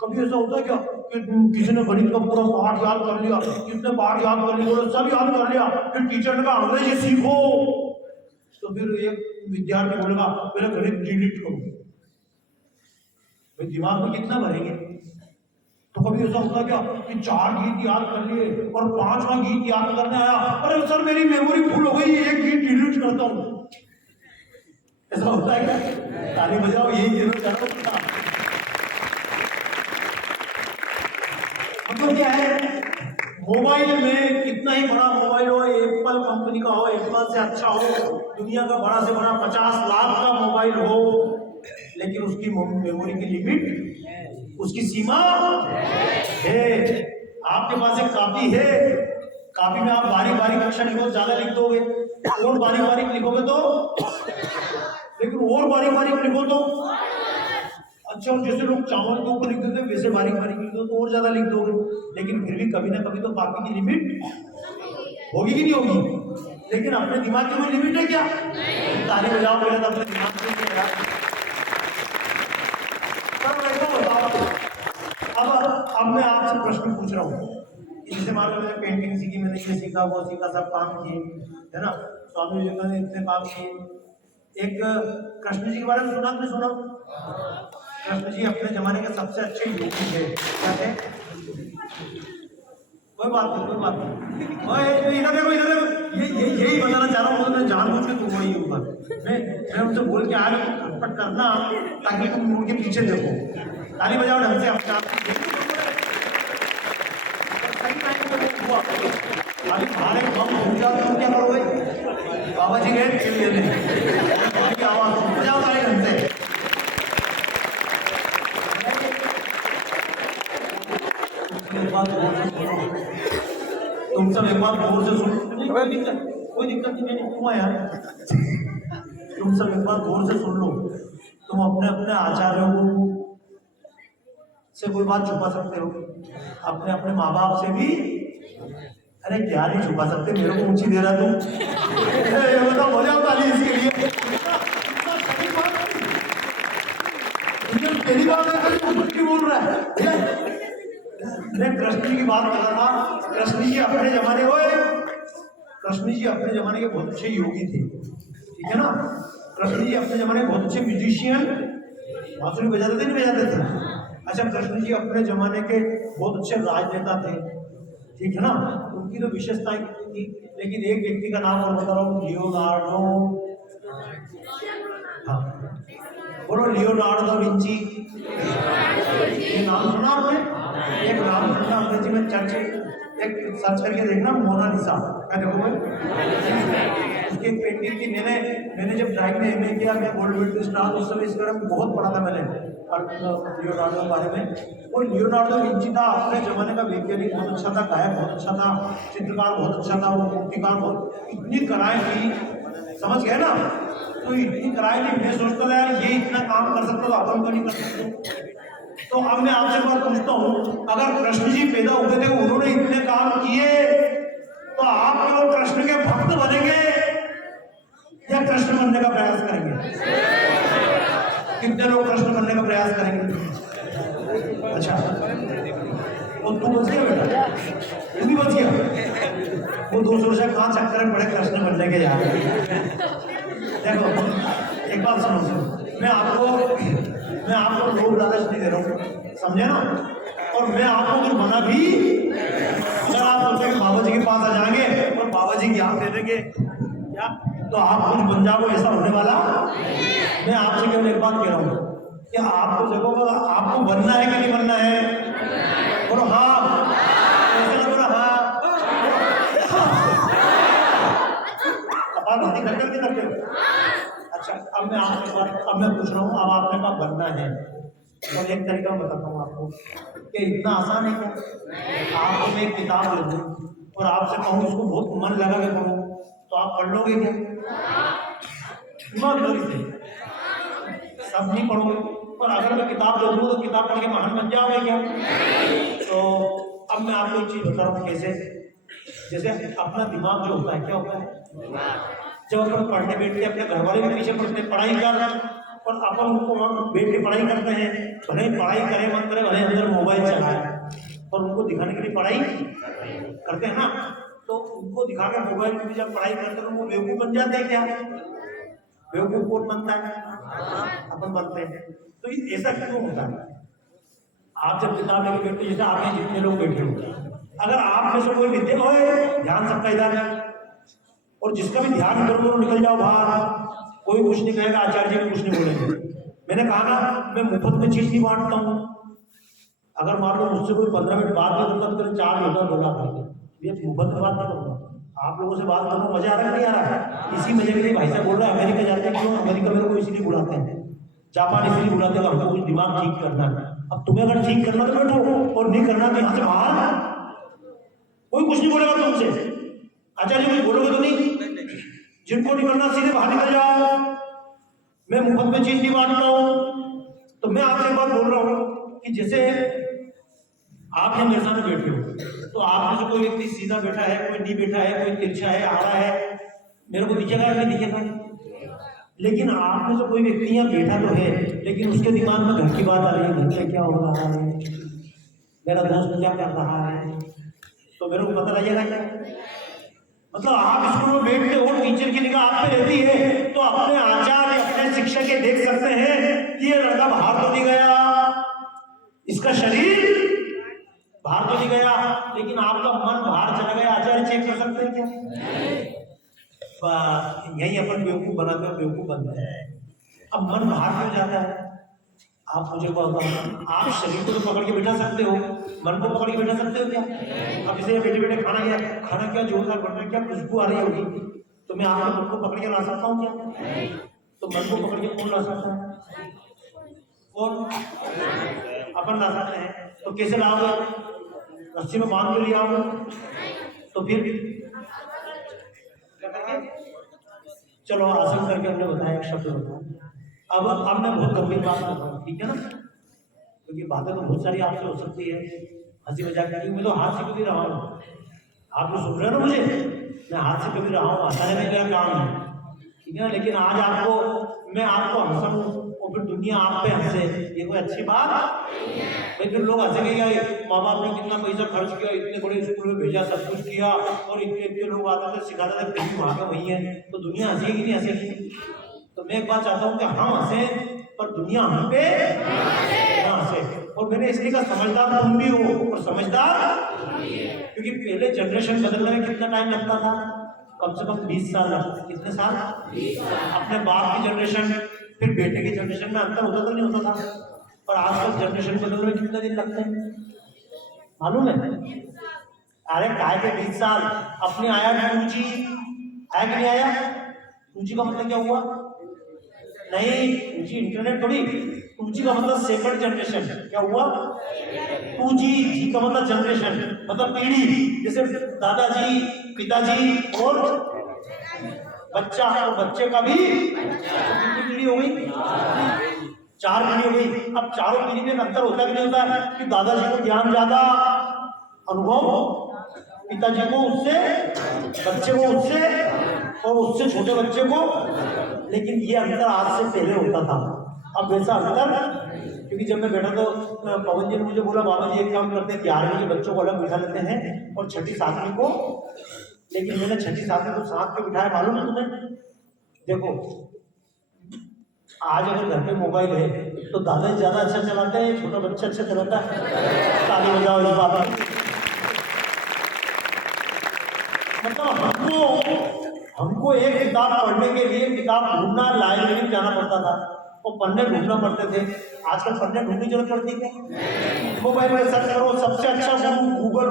कभी ऐसा होता है क्या कि किसी ने गणित का पूरा पाठ याद कर लिया, कितने पाठ याद कर लिए, सब याद कर लिया, फिर टीचर ने कहा अंग्रेजी सीखो, तो फिर एक विद्यार्थी बोलेगा पहले गणित डिलीट करो। भाई दिमाग में कितना भरेंगे? तो कभी ऐसा होता है क्या कि 4 गीत याद कर लिए और 5वां गीत याद करने आया, अरे सर मेरी मेमोरी फुल हो गई, एक गीत डिलीट करता हूँ। ऐसा होता है क्या? ताली बजाओ, यही जरूर चाहता था। देखो क्या है, मोबाइल में कितना ही बड़ा मोबाइल हो, एप्पल कंपनी का हो, एप्पल से अच्छा हो, दुनिया का बड़ा से बड़ा 50 लाख का मोबाइल हो, लेकिन उसकी मेमोरी की लिमिट, उसकी सीमा है। आपके पास एक कॉपी है, कॉपी में आप बारीक बारीक अक्षर लिखो, ज्यादा लिख दोगे, और बारीक बारीक लिखोगे तो, लेकिन और बारीक बारीक लिखो तो अच्छा, जैसे लोग चावल के ऊपर लिख देते हैं वैसे बारीक बारीक लिख दो तो और ज्यादा लिख दोगे, लेकिन फिर भी कभी ना कभी तो कॉपी की लिमिट होगी कि नहीं होगी। लेकिन अपने दिमाग की कोई लिमिट है क्या? ताली बजाओ पहले तो अपने दिमाग की क्या। अब मैं आपसे प्रश्न पूछ रहा हूँ, जैसे मान लो मैंने पेंटिंग सीखी, मैंने ये सीखा वो सीखा, सब काम किए, है ना, स्वामी विवेकानंद ने इतने काम किए। एक कृष्ण जी के बारे में सुना, आपने सुना? कृष्ण जी अपने जमाने के सबसे अच्छे योगी थे। क्या थे? कोई बात नहीं, कोई बात नहीं। इधर देखो, इधर देखो, यही बताना चाह रहा हूँ, मैं जानबूझ के तुम वही ऊपर मैं उनसे बोल के आया खटपट करना, ताकि तुम उनके पीछे देखो। ताली बजाओ ढंग से अपने आप। अभी तुम्हारे कम हो जाओ तुम क्या करोगे? बाबा जी गए तेल लेने, आवाज बजाओ ताली ढंग से। तुम सब एक बार गौर से सुन, कोई दिक्कत नहीं, क्यों आया? तुम सब एक बार गौर से सुन लो, तुम अपने अपने आचार्यों से कोई बात छुपा सकते हो, अपने अपने माँ बाप से भी। अरे क्या नहीं छुपा सकते, मेरे को ऊंची दे रहा तुम? ये बताओ, हो जाओ ताली इसके लिए। तेरी बात है, कुछ बोल रहा है। मैं कृष्ण जी की बात कर रहा था। कृष्ण जी अपने जमाने के बहुत अच्छे योगी थे, ठीक है ना। कृष्ण जी अपने जमाने के बहुत अच्छे म्यूजिशियन, बांसुरी बजाते थे, नहीं बजाते थे? अच्छा, कृष्ण जी अपने जमाने के बहुत अच्छे राजनेता थे, ठीक है ना। उनकी तो विशेषताएं थी, लेकिन एक व्यक्ति का नाम और बता रहा हूँ, लियोनार्डो। हाँ बोलो, लियोनार्डो विंची। ये नाम सुना आपने? एक नाम सुना अंग्रेजी में, चर्च, एक सर्च करके देखना, मोनालिसा। क्या देखोगे? उसकी एक पेंटिंग थी। मैंने जब ड्राइंग में एमए किया, मैं गोल्ड मेडलिस्ट रहा, उस समय इसके बारे में बहुत पढ़ा था मैंने, लियोनार्डो के बारे में। वो लियोनार्डो विंची था, अपने जमाने का वैज्ञानिक, बहुत अच्छा था, गायक बहुत अच्छा था, चित्रकार बहुत अच्छा था, वो मूर्तिकार बहुत, इतनी कलाएं थी, समझ गए ना। तो इतनी कलाएं थी, मैं सोचता था यार ये इतना काम कर सकते तो अपन को नहीं कर सकते। तो अब मैं आपसे बात पूछता हूँ, अगर कृष्ण जी पैदा हुए थे, उन्होंने इतने काम किए, तो आप केवल कृष्ण के भक्त बनेंगे या कृष्ण बनने का प्रयास करेंगे? कितने लोग कृष्ण बनने का प्रयास करेंगे? अच्छा, वो तू बच गया बेटा, तू भी बच गया। वो 200 वर्ष कहाँ चक्कर में पड़े कृष्ण बनने के यार। देखो एक बात सुनो, मैं आपको लोग लालच नहीं दे रहा हूँ, समझे ना। और मैं आपको कुछ बना भी, अगर आप सोचते कि बाबा जी के पास आ जाएंगे और बाबा जी की आंख दे देंगे क्या, तो आप कुछ बन जाओ, ऐसा होने वाला। मैं आपसे केवल एक बात कह रहा हूँ कि आपको जगह आपको बनना है कि नहीं बनना है? बोलो हाँ, ऐसे ना बोलो हाँ। करते हो। अच्छा, अब मैं पूछ रहा हूँ, अब आपने कहा बनना है, और एक तरीका बताता हूँ आपको कि इतना आसान है क्या? आपको मैं एक किताब दे दूँ और आपसे कहूँ इसको बहुत मन लगा के पढ़ो, तो आप पढ़ लोगे क्या? सब नहीं पढ़ोगे। और अगर मैं किताब दे दूँ तो किताब पढ़ के महान बन जाओगे क्या? तो अब मैं आपको एक चीज बता रहा हूँ कैसे। जैसे अपना दिमाग जो होता है, क्या होता है, जब अपन पढ़ने बैठते अपने घर वाले के पीछे पढ़ते, पढ़ाई कर, और अपन उनको बैठ के पढ़ाई करते हैं, भले पढ़ाई करे मन करे, भले अंदर मोबाइल चलाए, और उनको दिखाने के लिए पढ़ाई करते हैं ना। तो उनको दिखा के मोबाइल में जब पढ़ाई करते हैं वो बेवकूफ बन जाते हैं क्या? बेवकूफ कौन बनता है? अपन बनते हैं। तो ऐसा क्यों होता है? आप जब किताब लेके बैठते, जैसे आप में जितने लोग बैठे होते हैं, अगर आप में से कोई विद्या हो, ध्यान सबका इधर है, और जिसका भी ध्यान इधर उधर निकल जाओ बाहर, कोई कुछ नहीं कहेगा, आचार्य जी भी कुछ नहीं बोलेंगे। मैंने कहा ना, मैं मुफ्त में चीज नहीं बांटता हूँ, अगर मान लो मुझसे कोई 15 मिनट बात नहीं करता तो तेरे 4 घंटा बोला करते, ये मुफ्त में बात नहीं करूँगा। आप लोगों से बात करना मजा आ रहा है नहीं आ रहा है? इसी मजे के लिए भाई साहब बोल रहे हैं अमेरिका जाते हैं, क्यों अमेरिका मेरे को इसलिए बुलाते हैं, जापान इसलिए बुलाते हैं, हमको कुछ दिमाग ठीक करना है। अब तुम्हें अगर ठीक करना तो बैठो, और नहीं करना तो यहाँ से बाहर, कोई कुछ नहीं बोलेगा तुमसे। अच्छा जी कुछ बोलोगे तो नहीं, जिनको नहीं करना सीधे बाहर निकल जाओ, मैं मुफ्त में चीज नहीं बांटता हूँ। तो मैं आपसे एक बात बोल रहा हूँ कि जैसे आप यहाँ मेरे सामने बैठे हो, तो आप में से कोई व्यक्ति सीधा बैठा है, कोई नहीं बैठा है, कोई तिरछा है, आड़ा है, मेरे को दिखेगा या नहीं दिखेगा? लेकिन आप में से कोई व्यक्ति यहाँ बैठा तो है, लेकिन उसके दिमाग में घर की बात आ रही है, घर में क्या हो रहा है, मेरा दोस्त क्या कर रहा है, तो मेरे को पता लगेगा क्या? मतलब आप स्कूल में बैठते हो, टीचर की निगाह आप पे रहती है, तो अपने आचार्य अपने शिक्षक के देख सकते हैं कि ये लड़का बाहर तो नहीं गया, इसका शरीर बाहर तो नहीं गया, लेकिन आपका मन बाहर चला गया, आचार्य चेक कर सकते हैं क्या? यही अपन बेवकूफ बनाते हैं, बेवकूफ बनते हैं। अब मन बाहर क्यों जाता है? आप मुझे बताओ, आप शरीर को तो पकड़ के बैठा सकते हो, मन को पकड़ के बैठा सकते हो क्या? अब जैसे बैठे बैठे खाना क्या जोरदार बन रहा है, क्या खुशबू आ रही होगी, तो मैं आपके मन को पकड़ के ला सकता हूँ क्या? तो मन को पकड़ के कौन ला सकता है? कौन? अपन ला सकते हैं। तो कैसे लाओगे? रस्सी में बांध के ले आओगे, तो फिर क्या करेंगे? चलो आसन करके हमने बताया, एक शब्द बताया। अब मैं बहुत गंभीर बात कर रहा हूँ, ठीक है ना? क्योंकि बातें तो बहुत सारी आपसे हो सकती है, हंसी मजाक की, मैं तो हाथ से कभी रहा हूँ, आप लोग सुन रहे हो ना मुझे, मैं हाथ से कभी रहा हूँ, हंसाने में क्या काम है, ठीक है ना? लेकिन आज मैं आपको हंसाऊँ और फिर दुनिया आप पे हंसे, ये कोई अच्छी बात? लेकिन लोग हंसेंगे क्या, माँ बाप ने कितना पैसा खर्च किया, इतने बड़े स्कूल में भेजा, सब कुछ किया, और इतने लोग आते थे सिखाते थे, फिर भी वहाँ पे वही है, तो दुनिया हंसेगी नहीं हंसेगी? तो मैं एक बात चाहता हूँ कि हम हंसे पर दुनिया हम पे ना हंसे। और मैंने इसलिए कहा समझदार तुम भी हो और समझदार, क्योंकि पहले जनरेशन बदलने में कितना टाइम लगता था? कम से कम 20 साल लगते। कितने साल? 20 साल। अपने बाप की जनरेशन फिर बेटे की जनरेशन में अंतर होता तो नहीं होता था, पर आजकल जनरेशन बदलने में कितने दिन लगते हैं मालूम है? अरे काय के 20 साल? अपने आया 2G, आया कि नहीं आया? 2G का मतलब क्या हुआ? नहीं, 2G इंटरनेट थोड़ी, 2G का मतलब सेकंड जनरेशन। क्या हुआ? 2G, G का मतलब जनरेशन, मतलब पीढ़ी, जैसे दादाजी, पिताजी और बच्चा, और बच्चे का भी कितनी पीढ़ी हो गई? 4 पीढ़ी हो गई। अब चारों पीढ़ी में अंतर होता भी नहीं होता है कि दादाजी को ज्ञान ज्यादा, अनुभव पिताजी को उससे, बच्चे को उससे, और उससे छोटे बच्चे को। लेकिन ये अंतर आज से पहले होता था, अब वैसा अंतर, क्योंकि जब मैं बैठा तो पवन जी ने मुझे बोला बाबा जी एक काम करते हैं, 11वीं के बच्चों को अलग बिठा लेते हैं और 6ठी 7वीं को, लेकिन मैंने 6ठी 7वीं को साथ में बिठाया, मालूम है तुम्हें? देखो आज अगर घर पे मोबाइल है तो दादाजी ज्यादा अच्छा चलाते हैं, छोटा बच्चा अच्छा चलाता है? ताली बजाओ इस बात पर। मतलब हमको एक किताब पढ़ने के लिए किताब ढूंढना, लाइब्रेरी में जाना पड़ता था, और पन्ने ढूंढना पड़ते थे। आजकल पन्ने ढूंढने की जरूरत पड़ती है, मोबाइल में सर्च करो, सबसे अच्छा गूगल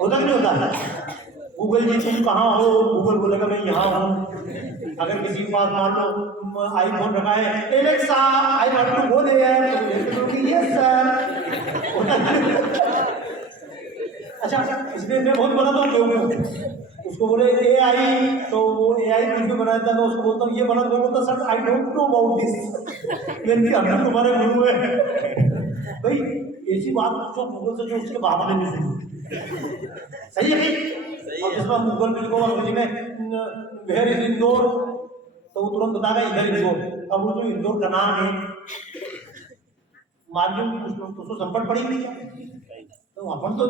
होता नहीं होता? गूगल जी तुम कहाँ हो? गूगल बोलेगा मैं यहाँ हूँ। अगर किसी के पास मान लो आईफोन रखा है, Alexa I want to go there, yes sir. अच्छा, इसलिए मैं बहुत बनाता हूँ लोगों को, उसको बोले AI, तो वो AI वीडियो बनाता तो उसको बोलता हूँ ये बना, बोलता sir I don't know about this, मेरे हम तुम्हारे गुरु है। भाई ऐसी बात जो गूगल से जो उसके बाप ने नहीं सुनी, सही है भाई? और जिसमें गूगल पे लिखो अंग्रेजी में वेयर इज इंदौर, तो वो तुरंत बताएगा इधर इंदौर। अब वो जो इंदौर का नाम है, मालूम उसको संपट पड़ी हुई है, तो अपन तो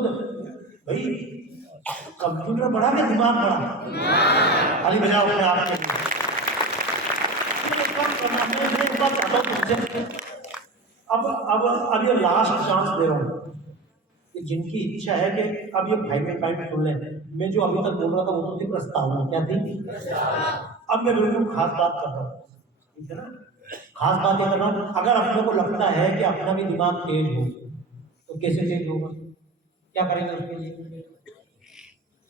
भाई कंप्यूटर बड़ा के दिमाग बड़ा, खाली बजाओ अपने आप में। अब ये लास्ट चांस दे रहा हूँ कि जिनकी इच्छा है कि अब ये भाई में टाइम सुन लें, मैं जो अभी तक बोल रहा था वो तो थी प्रस्तावना, क्या थी? अब मैं बिल्कुल खास बात कर रहा हूँ, ठीक है ना? खास बात ये कर रहा हूँ, अगर अपने को लगता है कि अपना भी दिमाग तेज हो तो कैसे चेंज होगा? क्या करेंगे उसके लिए?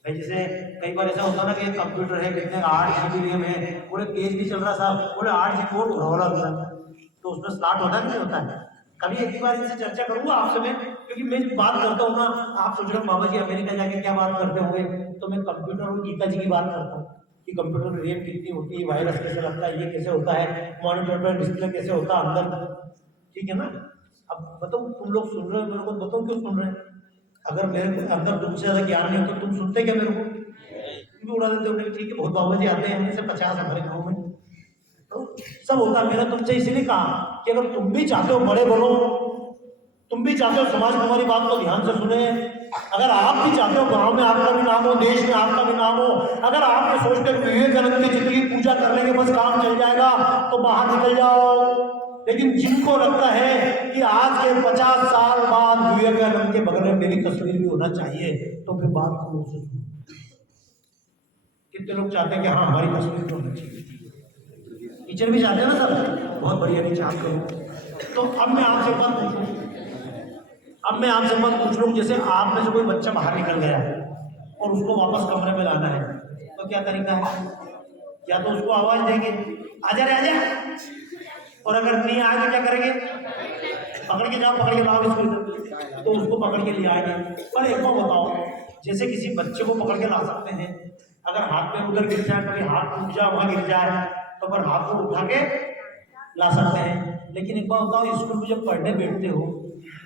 भाई जैसे कई बार ऐसा होता है ना कि कंप्यूटर है, कितने 8 GB रैम है, पूरे पेज भी चल रहा साहब, बोले 8 GB कोड भरवा रहा है, तो उसमें स्टार्ट होता है नहीं होता है? कभी एक बार इनसे चर्चा करूंगा आपसे मैं, क्योंकि मैं बात करता हूँ ना, आप सोच रहे हो बाबा जी अमेरिका जाके क्या बात करते होंगे, तो मैं कंप्यूटर और गीता जी की बात करता हूँ कि कंप्यूटर में रैम कितनी होती है, वायरस कैसे लगता है, ये कैसे होता है, मॉनिटर पर डिस्प्ले कैसे होता है अंदर, ठीक है ना? अब बताओ, तुम लोग सुन रहे हो, मेरे को बताओ क्यों सुन रहे हैं? अगर मेरे को अंदर तुमसे ज्यादा ज्ञान नहीं हो तो तुम सुनते क्या मेरे को? भी उड़ा देते हो, ठीक है बहुत बाबा जी आते हैं, हम से 50 हमारे गाँव में, तो सब होता है। मैंने तुमसे इसलिए कहा कि अगर तुम भी चाहते हो बड़े बनो, तुम भी चाहते हो समाज तुम्हारी बात को ध्यान से सुने, अगर आप भी चाहते हो गांव में आपका भी नाम हो, देश में आपका भी नाम हो, अगर आप ये सोचते हो विवेकानंद की जितनी पूजा कर लेंगे बस काम चल जाएगा, तो बाहर निकल जाओ। लेकिन जिनको लगता है कि आज के 50 साल बाद विवेकानंद के बगल में मेरी तस्वीर भी होना चाहिए, तो फिर बात को सुनो। कितने लोग चाहते हैं कि हाँ हमारी तस्वीर तो होनी चाहिए? टीचर भी चाहते हैं ना सर, बहुत बढ़िया टीचर आप करो। तो अब मैं आपसे बात पूछूं, जैसे आप में से कोई बच्चा बाहर निकल गया है और उसको वापस कमरे में लाना है, तो क्या तरीका है? या तो उसको आवाज देंगे आजा रे आजा, और अगर नहीं आएगा क्या करेंगे? पकड़ के जाओ, पकड़ के लाओ इसको, तो उसको पकड़ के ले आएंगे। पर एक बात बताओ, जैसे किसी बच्चे को पकड़ के ला सकते हैं, अगर हाथ में उधर गिर जाए, कभी हाथ टूट जाए वहां गिर जाए, तो पर हाथ को उठा के ला सकते हैं। लेकिन एक बात बताओ, स्कूल में जब पढ़ने बैठते हो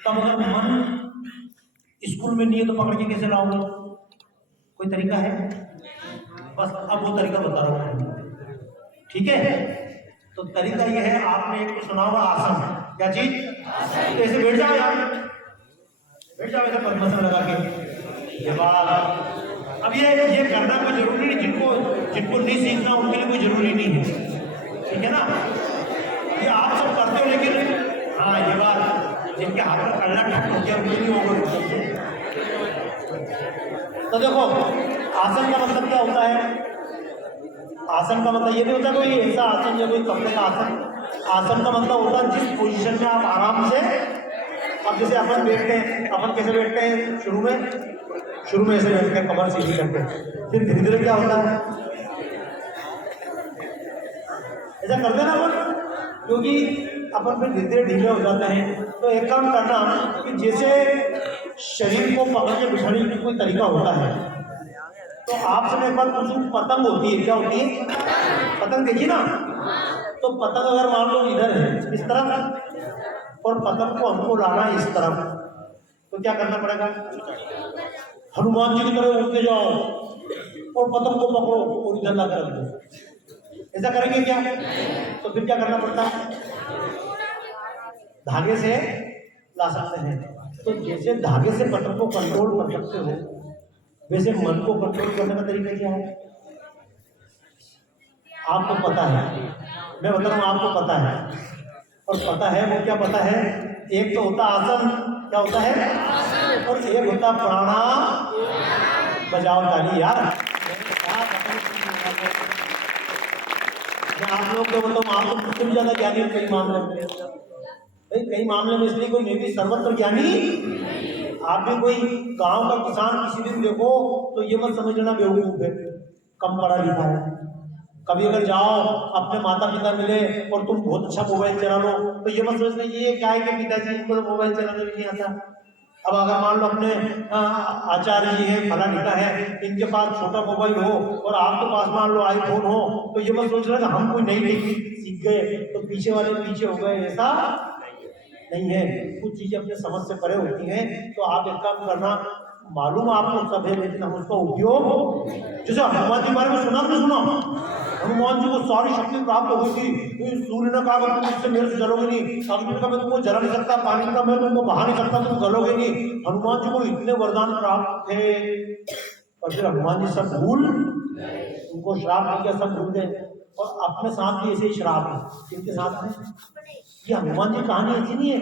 तब अगर मन स्कूल में नहीं है तो पकड़ के कैसे लाओगे? कोई तरीका है? बस अब वो तरीका बता रहा हूँ, ठीक है? तो तरीका ये है, आपने एक तो सुना होगा आसन, क्या चीज? ऐसे बैठ जाओ यार, बैठ जाओ ऐसे पद्मासन लगा के, ये बात। अब ये करना कोई जरूरी नहीं, जिनको नहीं सीखना उनके लिए कोई जरूरी नहीं है, ठीक है ना? ये आप सब करते हो, लेकिन हाँ ये बात, जिनके हाथ में कल्ला ठक हो गया उनके नहीं होगा। तो देखो आसन का मतलब क्या होता है? आसन का मतलब ये नहीं होता कोई ऐसा आसन या कोई कपड़े का आसन। आसन का मतलब होता है जिस पोजीशन में आप आराम से, अब जैसे अपन बैठते हैं, अपन कैसे बैठते हैं? शुरू में ऐसे बैठते हैं, कमर सीधी करते हैं, फिर धीरे धीरे क्या होता है? ऐसा करते ना अपन, क्योंकि अपन फिर धीरे धीरे ढीले हो जाते हैं। तो एक काम करना कि जैसे शरीर को पकड़ के बिठाने का कोई तरीका होता है, तो आपसे मैं एक बार पूछूं, पतंग होती है, क्या होती है? पतंग देखिए ना, तो पतंग अगर मान लो इधर है इस तरफ, और पतंग को हमको लाना है इस तरफ, तो क्या करना पड़ेगा? हनुमान जी की तरह उड़ते जाओ और पतंग को पकड़ो और इधर ला कर रख दो। ऐसा करेंगे क्या? तो फिर क्या करना पड़ता है? धागे से ला सकते हैं। तो जैसे धागे से पतंग को कंट्रोल कर सकते हो, वैसे मन को कंट्रोल करने का तरीका क्या है? आपको पता है, मैं बता रहा हूँ आपको पता है, और पता है वो क्या पता है? एक तो होता आसन, क्या होता है? और एक होता प्राणायाम। बजाओ ताली यार, आप लोग को बताऊँ, आप लोग मुझसे भी ज्यादा ज्ञानी हो कई मामले में। भाई कई मामले में इसलिए कोई मैं भी सर्वत्र ज्ञानी, आप भी कोई गांव का किसान किसी दिन देखो तो ये मत समझना बेवकूफ है, कम पढ़ा लिखा है। कभी अगर जाओ अपने माता पिता मिले और तुम बहुत अच्छा मोबाइल चला लो, तो ये मत समझना ये क्या है कि पिताजी इनको तो मोबाइल चलाने भी नहीं आता। अब अगर मान लो अपने आचार्य जी है, फला लिखा है, इनके पास छोटा मोबाइल हो और आपके पास मान लो आईफोन हो, तो ये मत सोच रहे कि हम कोई नई टेक्निक सीख गए तो पीछे वाले पीछे हो गए, ऐसा नहीं है। कुछ चीजें अपने समझ से परे होती हैं। तो आप एक काम करना, मालूम आपको सब है, लेकिन हम उसका उपयोग, जैसे हनुमान जी के बारे में सुना तो सुना, हनुमान जी को सारी शक्ति प्राप्त हो गई थी। सूर्य ने कहा तुम इससे मेरे से जलोगे नहीं, अग्नि ने कहा मैं तुमको जला नहीं सकता, पानी ने कहा मैं तुमको बहा नहीं सकता, तुम गलोगे नहीं। हनुमान जी को इतने वरदान प्राप्त थे, और फिर हनुमान जी सब भूल, उनको श्राप मिल गया, सब भूल गए। और अपने साथ भी ऐसे ही श्राप है, किनके साथ में? ये हनुमान जी कहानी ऐसी नहीं है,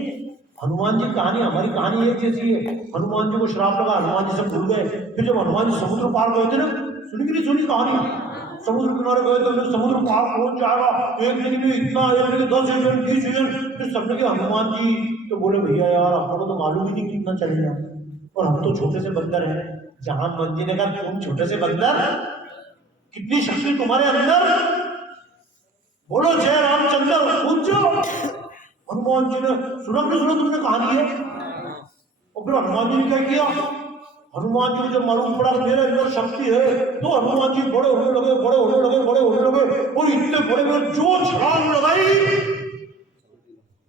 हनुमान जी कहानी हमारी कहानी एक जैसी है। हनुमान जी को श्राप लगा, हनुमान जी सब भूल गए। फिर जब हनुमान जी समुद्र पार गए थे ना, सुनी कि नहीं सुनी कहानी? समुद्र किनारे गए तो समुद्र पार पहुंच जाएगा, एक दिन में इतना, एक दिन 10 एजेंट 20 एजेंट। फिर सबने कहा हनुमान जी तो बोले भैया यार आपको तो मालूम ही नहीं कितना चलेगा, और हम तो छोटे से बंदर हैं। जहां मन जी ने कहा तुम छोटे से बंदर, कितनी शक्ति तुम्हारे अंदर, बोलो जय रामचंद्र पूछ जाओ। हनुमान जी ने सुना तुमने कहानी है। और फिर हनुमान जी ने क्या किया, हनुमान जी को जब मालूम पड़ा मेरे अंदर शक्ति है, तो हनुमान जी बड़े होने लगे और इतने बड़े बड़े जो छलांग लगाई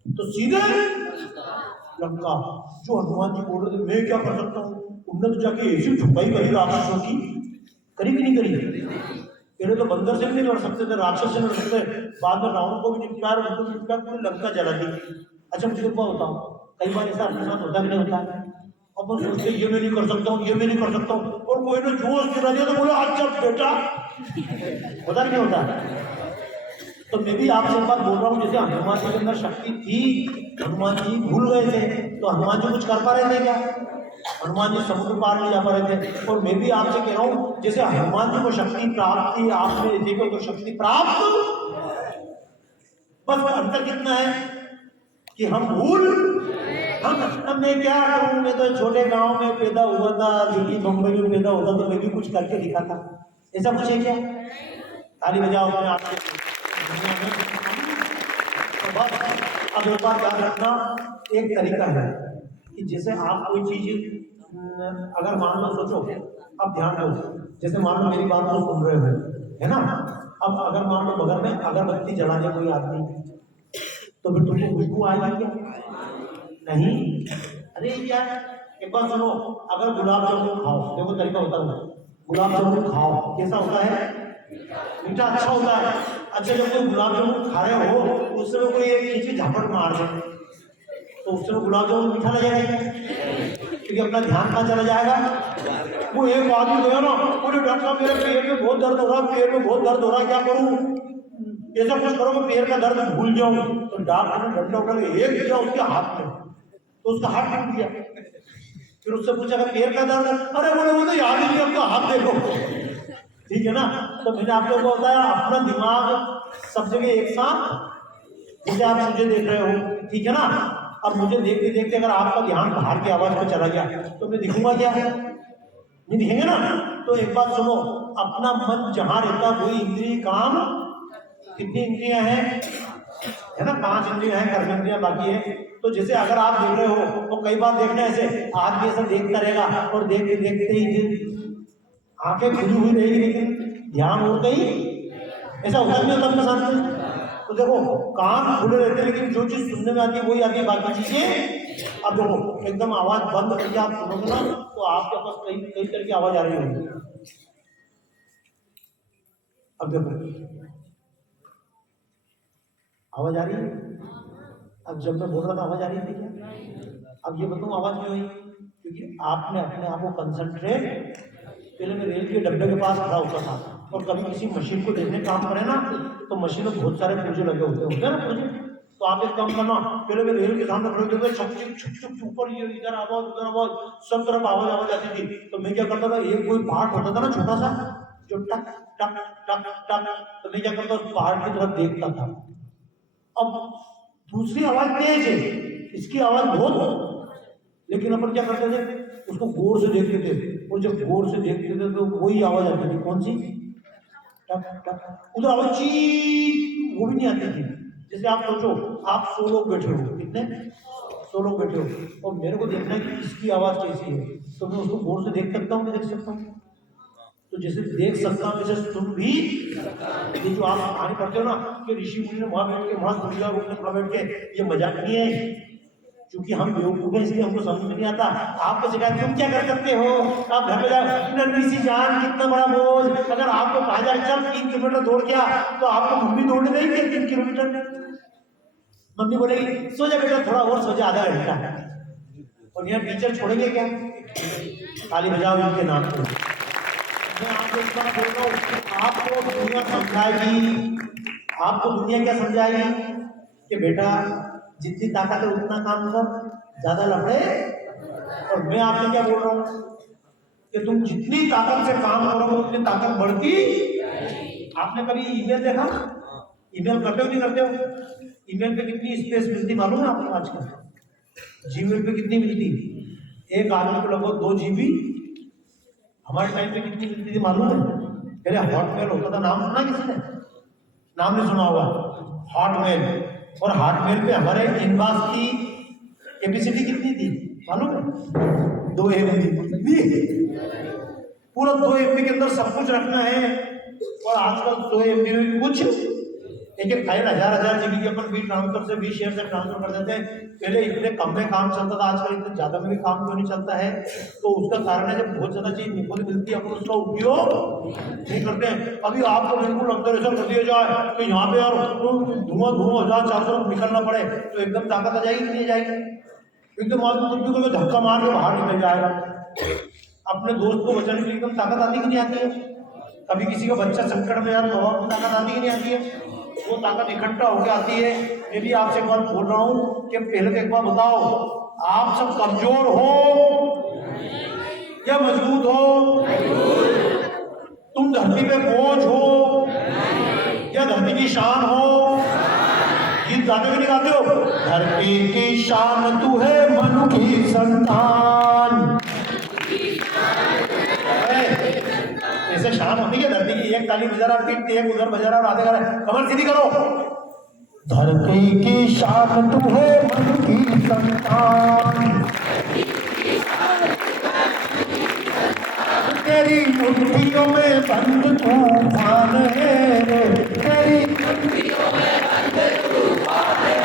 तो सीधे लंका। जो हनुमान जी बोल रहे थे मैं क्या कर सकता हूँ, उन्होंने तो जाके ऐसी ठुकाई करी राक्षसों की, करी कि नहीं करी। पहले तो बंदर से भी नहीं लड़ सकते थे, राक्षस से लड़ सकते, बाद में रावण को भी निपटाया, उनको निपटा पूरी लंका जला दी। अच्छा मुझे क्या बताओ, कई बार ऐसा अपने साथ होता भी नहीं होता, अपन सोचते ये मैं नहीं कर सकता हूँ, ये मैं नहीं कर सकता हूँ, और कोई ने जोश दिला दिया तो बोले अच्छा बेटा, होता नहीं होता। तो मैं भी आपसे एक बात बोल रहा हूँ, जैसे हनुमान जी के अंदर शक्ति थी, हनुमान जी भूल गए थे, तो हनुमान जी कुछ कर पा रहे थे क्या? हनुमान जी समुद्र पार नहीं जा पा रहे थे। और मैं भी आपसे कह रहा हूँ जैसे हनुमान जी को शक्ति प्राप्त थी, आपने देखो तो शक्ति प्राप्त, बस अंतर कितना है कि हम भूल, हम मैं क्या करूं, मैं तो छोटे गांव में पैदा हुआ था, दिल्ली मुंबई में पैदा होता तो मैं भी कुछ करके दिखाता, ऐसा कुछ है क्या? ताली बजाओ अपने आप के। तो बस अब एक बात याद रखना, एक तरीका है कि जैसे आप कोई चीज अगर मान लो, सोचो, अब ध्यान दो, जैसे मान लो मेरी बात को सुन रहे हो, है ना, अब अगर मान लो बगल में अगरबत्ती जला दे कोई आदमी, तो फिर तुमको खुशबू आएगी क्या? नहीं। अरे क्या, एक बार सुनो, अगर गुलाब जामुन खाओ, देखो तरीका होता है, गुलाब जामुन खाओ कैसा होता है, मीठा अच्छा होता है। अच्छा जब कोई गुलाब जामुन खा रहे हो उस समय कोई एक नीचे झापट मार दे तो उस समय गुलाब जामुन मीठा लगेगा, क्योंकि अपना ध्यान कहाँ चला जाएगा। वो एक आदमी गया ना, बोले डॉक्टर साहब मेरे पेट में बहुत दर्द हो रहा है, पेट में बहुत दर्द हो रहा है, क्या करूं? ऐसा कुछ करो मैं पेट का दर्द भूल जाऊं। तो डॉक्टर ने डंडा उठा के एक दिया उसके हाथ में, तो उसका हाथ टूट गया। फिर उससे पूछा पैर का दर्द, अरे बोले वो तो याद ही नहीं, आपका हाथ देखो, ठीक है ना। तो मैंने आप लोगों को बताया अपना दिमाग सब जगह एक साथ, जैसे आप मुझे देख रहे हो, ठीक है ना। अब मुझे देखते देखते अगर आपका ध्यान बाहर की आवाज पर चला गया तो मैं दिखूंगा क्या? नहीं दिखेंगे ना। तो एक बात सुनो, अपना मन जहां रहता वही इंद्रिय काम, कितनी इंद्रियां हैं, है ना, 5 इंद्रियां हैं, कर्म इंद्रियां बाकी है। तो जैसे अगर आप देख रहे हो तो कई बार देखना ऐसे, हाथ भी ऐसा देखता रहेगा और देखते देखते ही आंखें खुली हुई रहेगी लेकिन ध्यान और कहीं, ऐसा होता नहीं होता अपने साथ में। तो देखो कान खुले रहते हैं लेकिन जो चीज सुनने में आती है वही आती है, बाकी चीजें। अब देखो एकदम आवाज बंद करके आप सुनोगे ना तो आपके पास कई कई तरह की आवाज आ रही होगी। अब देखो आवाज आ रही है, अब जब मैं बोल रहा था आवाज आ रही थी क्या? अब ये बताऊं आवाज क्यों हुई? क्योंकि आपने अपने आप को कंसंट्रेट, पहले मैं रेल के डब्बे के पास खड़ा होता था और कभी किसी मशीन को देखने काम करे ना तो मशीन में बहुत सारे पुर्जे लगे होते हैं ना पुर्जे। तो आप एक काम करना, पहले मैं रेल के सामने खड़े होते थे, छुप ऊपर ये इधर आवाज उधर आवाज, सब तरफ आवाज आती थी। तो मैं क्या करता था, एक कोई पार्ट होता था ना छोटा सा जो टक टक टक टक, तो मैं क्या करता उस पार्ट की तरफ देखता था। अब दूसरी आवाज तेज है, इसकी आवाज बहुत, लेकिन अपन क्या करते थे, उसको गौर से देखते थे, और जब गौर से देखते थे तो वही आवाज आती थी, कौन सी? टक टक। उधर आवाज ची वो भी नहीं आती थी। जैसे आप सोचो आप 100 लोग बैठे हो, कितने? 100 लोग बैठे हो, और मेरे को देखना है कि इसकी आवाज कैसी है, तो मैं उसको गौर से देख सकता हूँ, नहीं देख सकता हूँ? तो जैसे देख सकता हूँ वैसे सुन भी। ये जो आप कहानी पढ़ते हो ना कि ऋषि मुनि ने वहां बैठ के वहां सुन लिया, वहां बैठ के, ये मजाक नहीं है, क्योंकि हम बेवकूफ हैं इसलिए हमको समझ में नहीं आता। आपको सिखाया तुम क्या कर सकते हो, आप घर में जाओ, नन्ही सी जान कितना बड़ा बोझ, अगर आपको कहा जाए चल 3 किलोमीटर दौड़ के आ, तो आपको मम्मी दौड़ने देंगे 3 किलोमीटर? मम्मी बोलेगी सो जा बेटा, थोड़ा और सो जा, आधा घंटा। और यहाँ टीचर छोड़ेंगे क्या? ताली बजाओ इनके नाम को। मैं आपको इस बात बोल रहा हूँ, आपको दुनिया समझाएगी, आपको दुनिया क्या समझाएगी कि बेटा जितनी ताकत है उतना काम कर, ज्यादा लफड़े। और मैं आपसे क्या बोल रहा हूँ कि तुम जितनी ताकत से काम करोगे उतनी ताकत बढ़ती। आपने कभी ईमेल देखा? ईमेल करते हो नहीं करते हो? ईमेल पे कितनी स्पेस मिलती मालूम है आपको आजकल? जीमेल पे कितनी मिलती? एक आदमी को लगभग 2 GB। हमारे टाइम पे कितनी मिलती थी मालूम है? पहले हॉटमेल होता था, नाम सुना किसी ने? नाम नहीं सुना होगा, हॉटमेल। और हॉटमेल पे हमारे इनबॉक्स की कैपेसिटी कितनी थी मालूम है? 2 MB। पूरा 2 MB के अंदर सब कुछ रखना है। और आजकल 2 MB में कुछ एक फाइल 1000 GB की अपन ट्रांसफर से शेयर से ट्रांसफर कर देते हैं। पहले इतने कम में काम चलता था, आजकल इतने ज्यादा में भी काम क्यों नहीं चलता है? तो उसका कारण है जब बहुत ज्यादा चीज मिलती है अपन उसका उपयोग नहीं करते हैं। अभी आपको बिल्कुल अंदर ऐसा कर दिया जाए कि यहाँ पे यार धुआं हो जाए, चारों तरफ निकलना पड़े, तो एकदम ताकत आ जाएगी कि नहीं जाएगी? एकदम आदमी कुछ भी करके धक्का मार के बाहर निकल जाएगा। अपने दोस्त को बचाने के लिए एकदम ताकत आती कि नहीं आती है? कभी किसी का बच्चा संकट में यार तो ताकत आती कि नहीं आती है? वो ताकत इकट्ठा होकर आती है। मैं भी आपसे एक बार बोल रहा हूँ कि पहले तो एक बार बताओ, आप सब कमजोर हो या मजबूत हो? तुम धरती पे बोझ हो या धरती की शान हो? गीत गाते भी नहीं गाते हो? धरती की शान तू है मनु की संतान। ऐसे शान होती है धरती की? एक ताली बजा रहा पीट, एक उधर बजा रहा आधे कर, कमर सीधी करो। धरती की शान तू है मनु की संतान, तेरी मुट्ठियों में बंद तूफान है, तेरी मुट्ठियों में बंद तूफान है।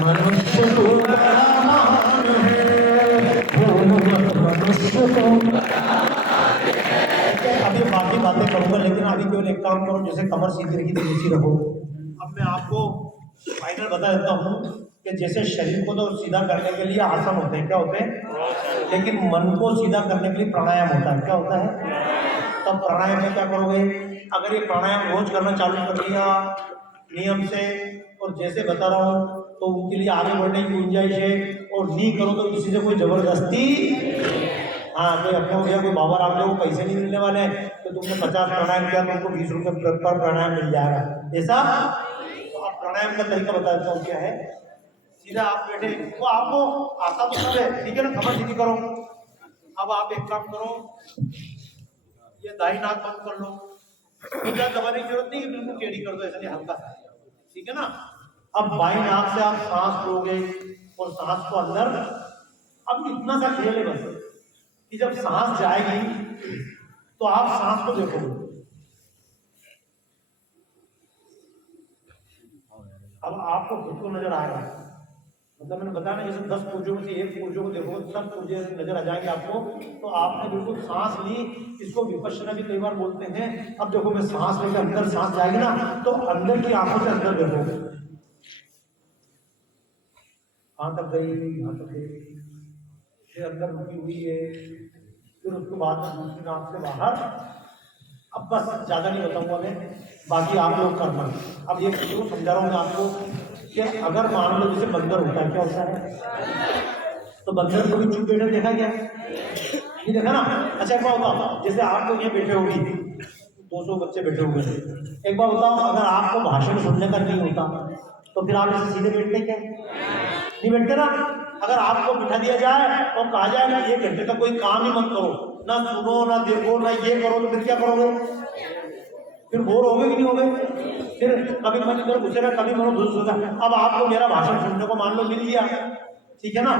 मनुष्य तो बड़ा महान है, मनुष्य तो अभी बाकी बातें करूंगा, लेकिन अभी केवल एक काम करो, जैसे कमर सीधी रखी तो रखो। अब मैं आपको फाइनल बता देता हूँ कि जैसे शरीर को तो सीधा करने के लिए आसन होते हैं, क्या होते हैं? लेकिन मन को सीधा करने के लिए प्राणायाम होता है, क्या होता है? तब प्राणायाम में क्या करोगे? अगर ये प्राणायाम रोज करना चालू कर लिया नियम से, और जैसे बता रहा हूँ, तो उनके लिए आगे बढ़ने की गुंजाइश है। और नहीं करो तो किसी से कोई जबरदस्ती, हाँ कोई अपने हो गया, कोई बाबा रामदेव को पैसे नहीं मिलने वाले हैं तो तुमने 50 प्राणायाम किया तो उनको 20 रुपये पर प्राणायाम मिल जाएगा, ऐसा? तो आप प्राणायाम का तरीका बता देता हूँ क्या है। सीधा आप बैठे, वो आपको आता तो सब है, ठीक है ना? खबर सीधी करो। अब आप एक काम करो, ये दाहिनी नाक बंद कर लो, क्या दबाने की जरूरत नहीं है, बिल्कुल टेढ़ी कर दो, ऐसा नहीं, हल्का सा, ठीक है ना? अब बाई नाक से आप सांस लोगे और सांस को अंदर, अब इतना सा खेल है बस कि जब सांस जाएगी तो आप सांस को देखोगे। अब आपको खुद को नजर आएगा, मतलब मैंने बताया ना, जैसे 10 पुर्जों में से एक पुर्जों को देखोगे, 10 पुर्जे नजर आ जाएंगे आपको। तो आपने बिल्कुल सांस ली, इसको विपश्यना भी कई बार बोलते हैं। अब देखो मैं सांस लेकर अंदर सांस जाएगी ना, तो अंदर की आंखों से अंदर देखोगे, कहां तक गई, यहाँ तक गई, फिर अंदर रुकी हुई है, फिर उसके बाद दूसरी नाक से बाहर। अब बस ज्यादा नहीं बताऊंगा मैं, बाकी आप लोग करना। अब ये क्यों समझा रहा हूँ मैं आपको कि अगर मान लो जैसे बंदर होता है, क्या होता है? तो बंदर को भी चुप बैठे देखा क्या? नहीं देखा ना? अच्छा क्या होगा, जैसे आप लोग यहाँ बैठे होगी, 200 बच्चे बैठे होंगे, एक बार बताओ, अगर आपको भाषण सुनने का नहीं होता तो फिर आप ऐसे सीधे बैठते क्या? नहीं बैठते ना? अगर आपको बिठा दिया जाए और कहा जाए ना 1 घंटे तक कोई काम ही मत करो, ना सुनो ना देखो ना ये करो, तो फिर क्या करोगे? फिर बोर होगे कि नहीं होगे? फिर कभी मन इधर घुसेगा, कभी मन घुस होगा। अब आपको मेरा भाषण सुनने को मान लो मिल गया, ठीक है ना?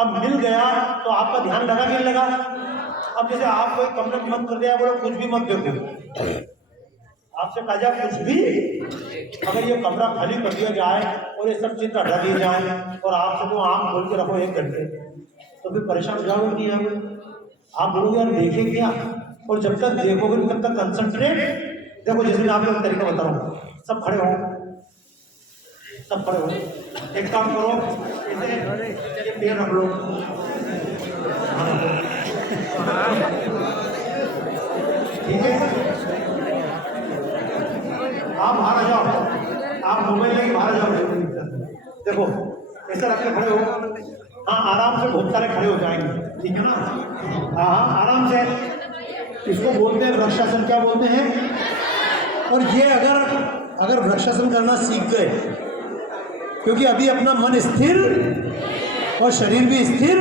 अब मिल गया तो आपका ध्यान लगा कि नहीं लगा? अब जैसे आपको एक कमरे में बंद कर दिया, बोलो कुछ भी मत देखो, आपसे कहा जाए कुछ भी, अगर ये कमरा खाली कर दिया जाए और ये सब चित्र हटा दिए जाए और आपसे तो आम खोल के रखो 1 घंटे, तो फिर परेशान हो जाओगे नहीं जाओगे? आप बोलोगे यार देखें क्या? और जब तक देखोगे तब तक कंसंट्रेट। देखो जैसे मैं आपको तरीका बता रहा हूँ, सब खड़े हो, सब खड़े हो, एक काम करो, ये पैर रख लो, ठीक है? आप बाहर आ जाओ, आप मोबाइल लेके बाहर आ जाओ। देखो ऐसा रख के खड़े हो, हाँ आराम से, बहुत सारे खड़े हो जाएंगे, ठीक है ना? हाँ आराम से। इसको बोलते हैं वृक्षासन, क्या बोलते हैं? और ये अगर वृक्षासन करना सीख गए, क्योंकि अभी अपना मन स्थिर और शरीर भी स्थिर।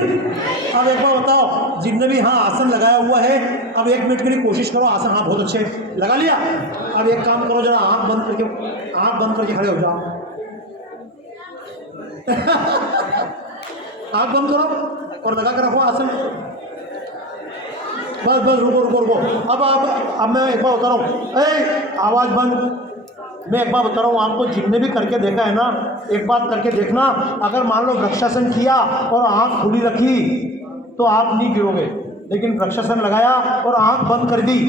अब एक बार बताओ, जिनने भी हाँ आसन लगाया हुआ है, अब 1 मिनट के लिए कोशिश करो आसन, हाँ बहुत अच्छे लगा लिया। अब एक काम करो, जरा आंख बंद करके खड़े हो जाओ। आंख बंद करो और लगा कर रखो आसन। बस रुको। अब मैं एक बार बता रहा हूँ, आवाज़ बंद। मैं एक बार बता रहा हूँ आपको, जिनने भी करके देखा है ना, एक बात करके देखना, अगर मान लो वृक्षासन किया और आंख खुली रखी तो आप नहीं गिरोगे, लेकिन वृक्षासन लगाया और आंख बंद कर दी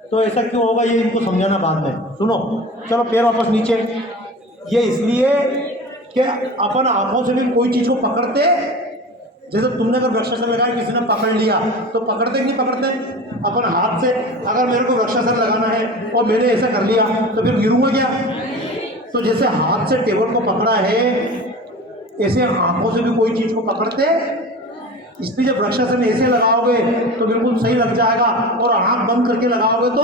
तो ऐसा क्यों होगा, ये इनको समझाना बाद में। सुनो, चलो पैर वापस नीचे। ये इसलिए कि अपन आंखों से भी कोई चीज़ को पकड़ते, जैसे तुमने अगर वृक्षासन लगाया, किसी ने पकड़ लिया तो पकड़ते कि नहीं पकड़ते अपन हाथ से। अगर मेरे को वृक्षासन लगाना है और मैंने ऐसा कर लिया तो फिर गिरूंगा क्या? तो जैसे हाथ से टेबल को पकड़ा है, ऐसे आंखों से भी कोई चीज़ को पकड़ते। इसलिए जब वृक्षासन ऐसे लगाओगे तो बिल्कुल सही लग जाएगा, और आंख बंद करके लगाओगे तो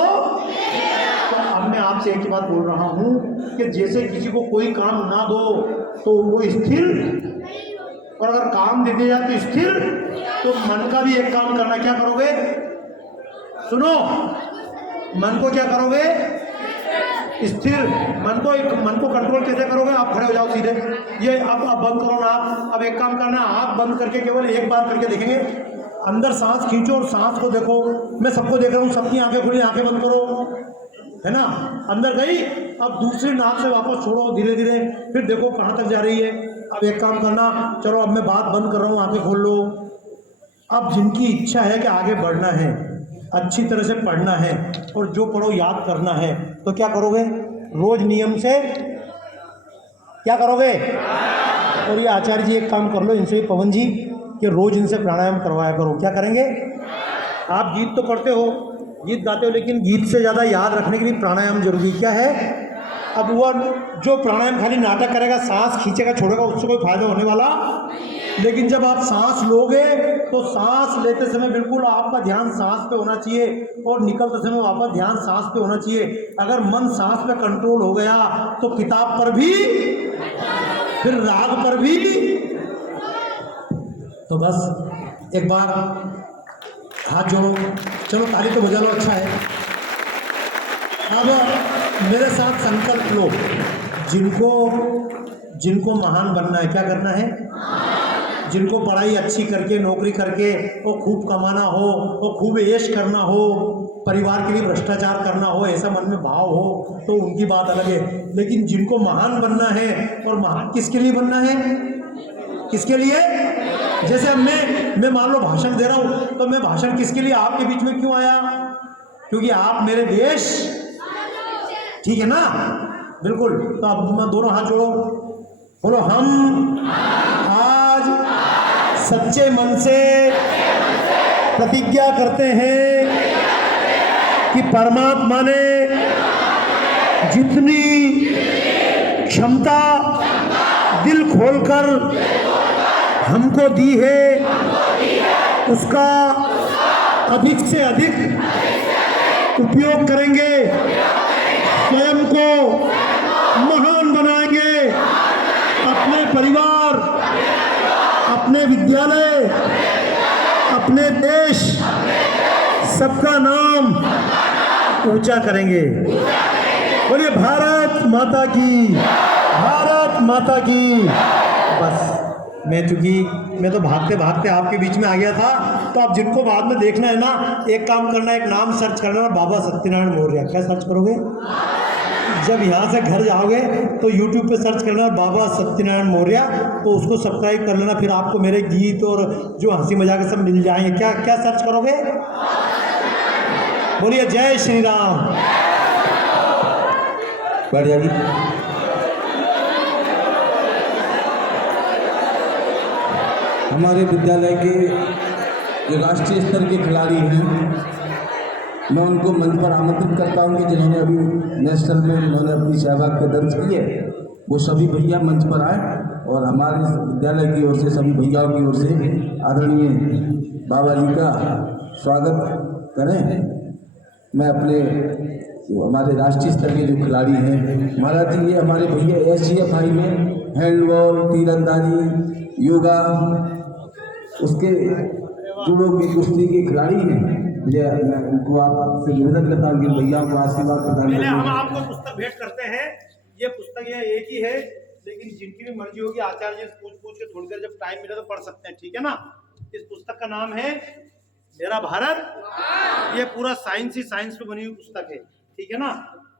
अब मैं आपसे एक ही बात बोल रहा हूँ कि जैसे किसी को कोई काम ना दो तो वो स्थिर, और अगर काम दे दिया तो स्थिर, तो मन का भी एक काम करना। क्या करोगे? सुनो, मन को क्या करोगे? स्थिर। मन को कंट्रोल कैसे करोगे? आप खड़े हो जाओ सीधे। ये अब बंद करो ना। अब एक काम करना, आँख बंद करके केवल एक बार करके देखेंगे। अंदर सांस खींचो और सांस को देखो। मैं सबको देख रहा हूँ, सबकी आंखें खुली, आंखें बंद करो, है ना? अंदर गई, अब दूसरी नाक से वापस छोड़ो धीरे धीरे, फिर देखो कहाँ तक जा रही है। अब एक काम करना, चलो अब मैं बात बंद कर रहा हूँ, आंखें खोल लो। अब जिनकी इच्छा है कि आगे बढ़ना है, अच्छी तरह से पढ़ना है और जो पढ़ो याद करना है, तो क्या करोगे? रोज नियम से क्या करोगे? और ये आचार्य जी एक काम कर लो इनसे, पवन जी, कि रोज इनसे प्राणायाम करवाया करो। क्या करेंगे? आप गीत तो पढ़ते हो, गीत गाते हो, लेकिन गीत से ज़्यादा याद रखने के लिए प्राणायाम जरूरी। क्या है? अब वो जो प्राणायाम खाली नाटक करेगा, सांस खींचेगा छोड़ेगा, उससे कोई फायदा होने वाला। लेकिन जब आप सांस लोगे तो सांस लेते समय बिल्कुल आपका ध्यान सांस पे होना चाहिए, और निकलते समय वापस ध्यान सांस पे होना चाहिए। अगर मन सांस पे कंट्रोल हो गया तो किताब पर भी, फिर राग पर भी। तो बस एक बार हाथ जोड़ो, चलो ताली तो बजा लो, अच्छा है। अब मेरे साथ संकल्प लो, जिनको महान बनना है, क्या करना है? जिनको पढ़ाई अच्छी करके, नौकरी करके वो खूब कमाना हो, वो खूब ऐश करना हो, परिवार के लिए भ्रष्टाचार करना हो, ऐसा मन में भाव हो, तो उनकी बात अलग है। लेकिन जिनको महान बनना है, और महान किसके लिए बनना है? किसके लिए? जैसे अब मैं मान लो भाषण दे रहा हूँ, तो मैं भाषण किसके लिए, आपके बीच में क्यों आया? क्योंकि आप मेरे देश, ठीक है ना? बिल्कुल। तो अब दोनों हाथ जोड़ो, बोलो, हम आज सच्चे मन से प्रतिज्ञा करते हैं कि परमात्मा ने जितनी क्षमता दिल खोलकर हमको दी है, उसका अधिक से अधिक उपयोग करेंगे, स्वयं को महान बनाएंगे, अपने परिवार, अपने विद्यालय, अपने देश, सबका नाम ऊंचा करेंगे। बोलिए भारत माता की, भारत माता की। बस मैं तो भागते भागते आपके बीच में आ गया था, तो आप जिनको बाद में देखना है ना, एक काम करना, एक नाम सर्च करना, बाबा सत्यनारायण मौर्य। क्या सर्च करोगे? जब यहाँ से घर जाओगे तो YouTube पे सर्च करना बाबा सत्यनारायण मौर्य, तो उसको सब्सक्राइब कर लेना। फिर आपको मेरे गीत और जो हंसी मजाक सब मिल जाएंगे। क्या क्या सर्च करोगे? बोलिए जय श्री राम। बढ़िया जी। हमारे विद्यालय के जो राष्ट्रीय स्तर के खिलाड़ी हैं, मैं उनको मंच पर आमंत्रित करता हूं कि जिन्होंने अभी नेशनल में उन्होंने अपनी सहभागिता दर्ज की है, वो सभी भैया मंच पर आए और हमारे विद्यालय की ओर से, सभी भैयाओं की ओर से आदरणीय बाबा जी का स्वागत करें। मैं अपने हमारे राष्ट्रीय स्तर के जो खिलाड़ी हैं महाराज जी, ये हमारे भैया SGF में हैंडबॉल, तीरंदाजी, योगा, उसके जुड़ों के कुश्ती के खिलाड़ी हैं। मैं उनको आपसे निवेदन करता हूँ कि भैया को आशीर्वाद प्रदान पहले हम करें। आपको पुस्तक भेंट करते हैं। ये पुस्तक यह एक ही है, लेकिन जिनकी भी मर्जी होगी आचार्य जी से पूछ के थोड़ी देर जब टाइम मिले तो पढ़ सकते हैं, ठीक है ना। इस पुस्तक का नाम है मेरा भारत। ये पूरा साइंस ही साइंस पे बनी हुई पुस्तक है, ठीक है ना।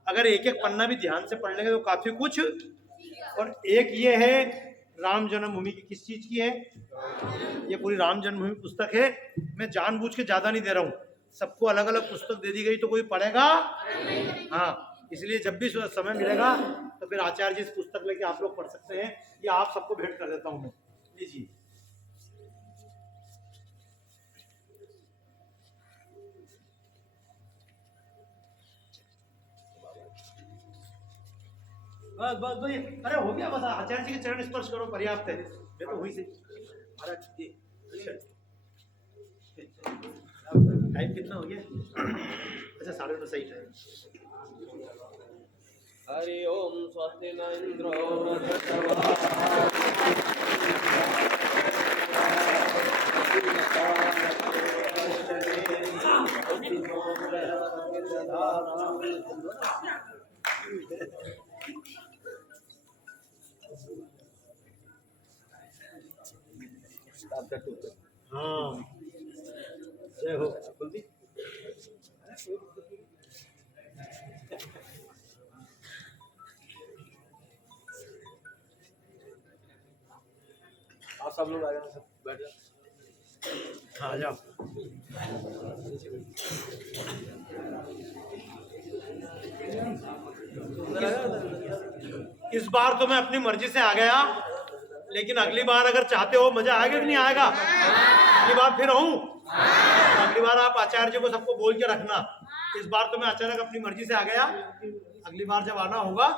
अगर एक एक पन्ना भी ध्यान से पढ़ लेंगे तो काफी कुछ। और एक ये है राम जन्मभूमि की, किस चीज की है ये? पूरी राम जन्मभूमि पुस्तक है। मैं जानबूझ के ज्यादा नहीं दे रहा हूँ, सबको अलग अलग पुस्तक दे दी गई तो कोई पढ़ेगा हाँ, इसलिए जब भी समय मिलेगा तो फिर आचार्य जी इस पुस्तक लेके आप लोग पढ़ सकते हैं। ये आप सबको भेंट कर देता हूँ मैं, लीजिए। बस बस भाई, अरे हो गया, बस आचार्य जी के चरण स्पर्श करो, पर्याप्त है। मैं तो हुई से महाराज जी। टाइम कितना हो गया? अच्छा 9:30 सही टाइम। हरि ओम स्वस्ति न इंद्रो हाँ, जय हो कुलदीप। आप सब लोग आ जाओ, सब बैठ जाओ। हाँ, आ जाओ। इस बार तो मैं अपनी मर्जी से आ गया, लेकिन अगली बार अगर चाहते हो मजा आएगा कि नहीं आएगा? अगली बार फिर आऊं? अगली बार आप आचार्य जी को सबको बोल के रखना। इस बार तो मैं अचानक अपनी मर्जी से आ गया, अगली बार जब आना होगा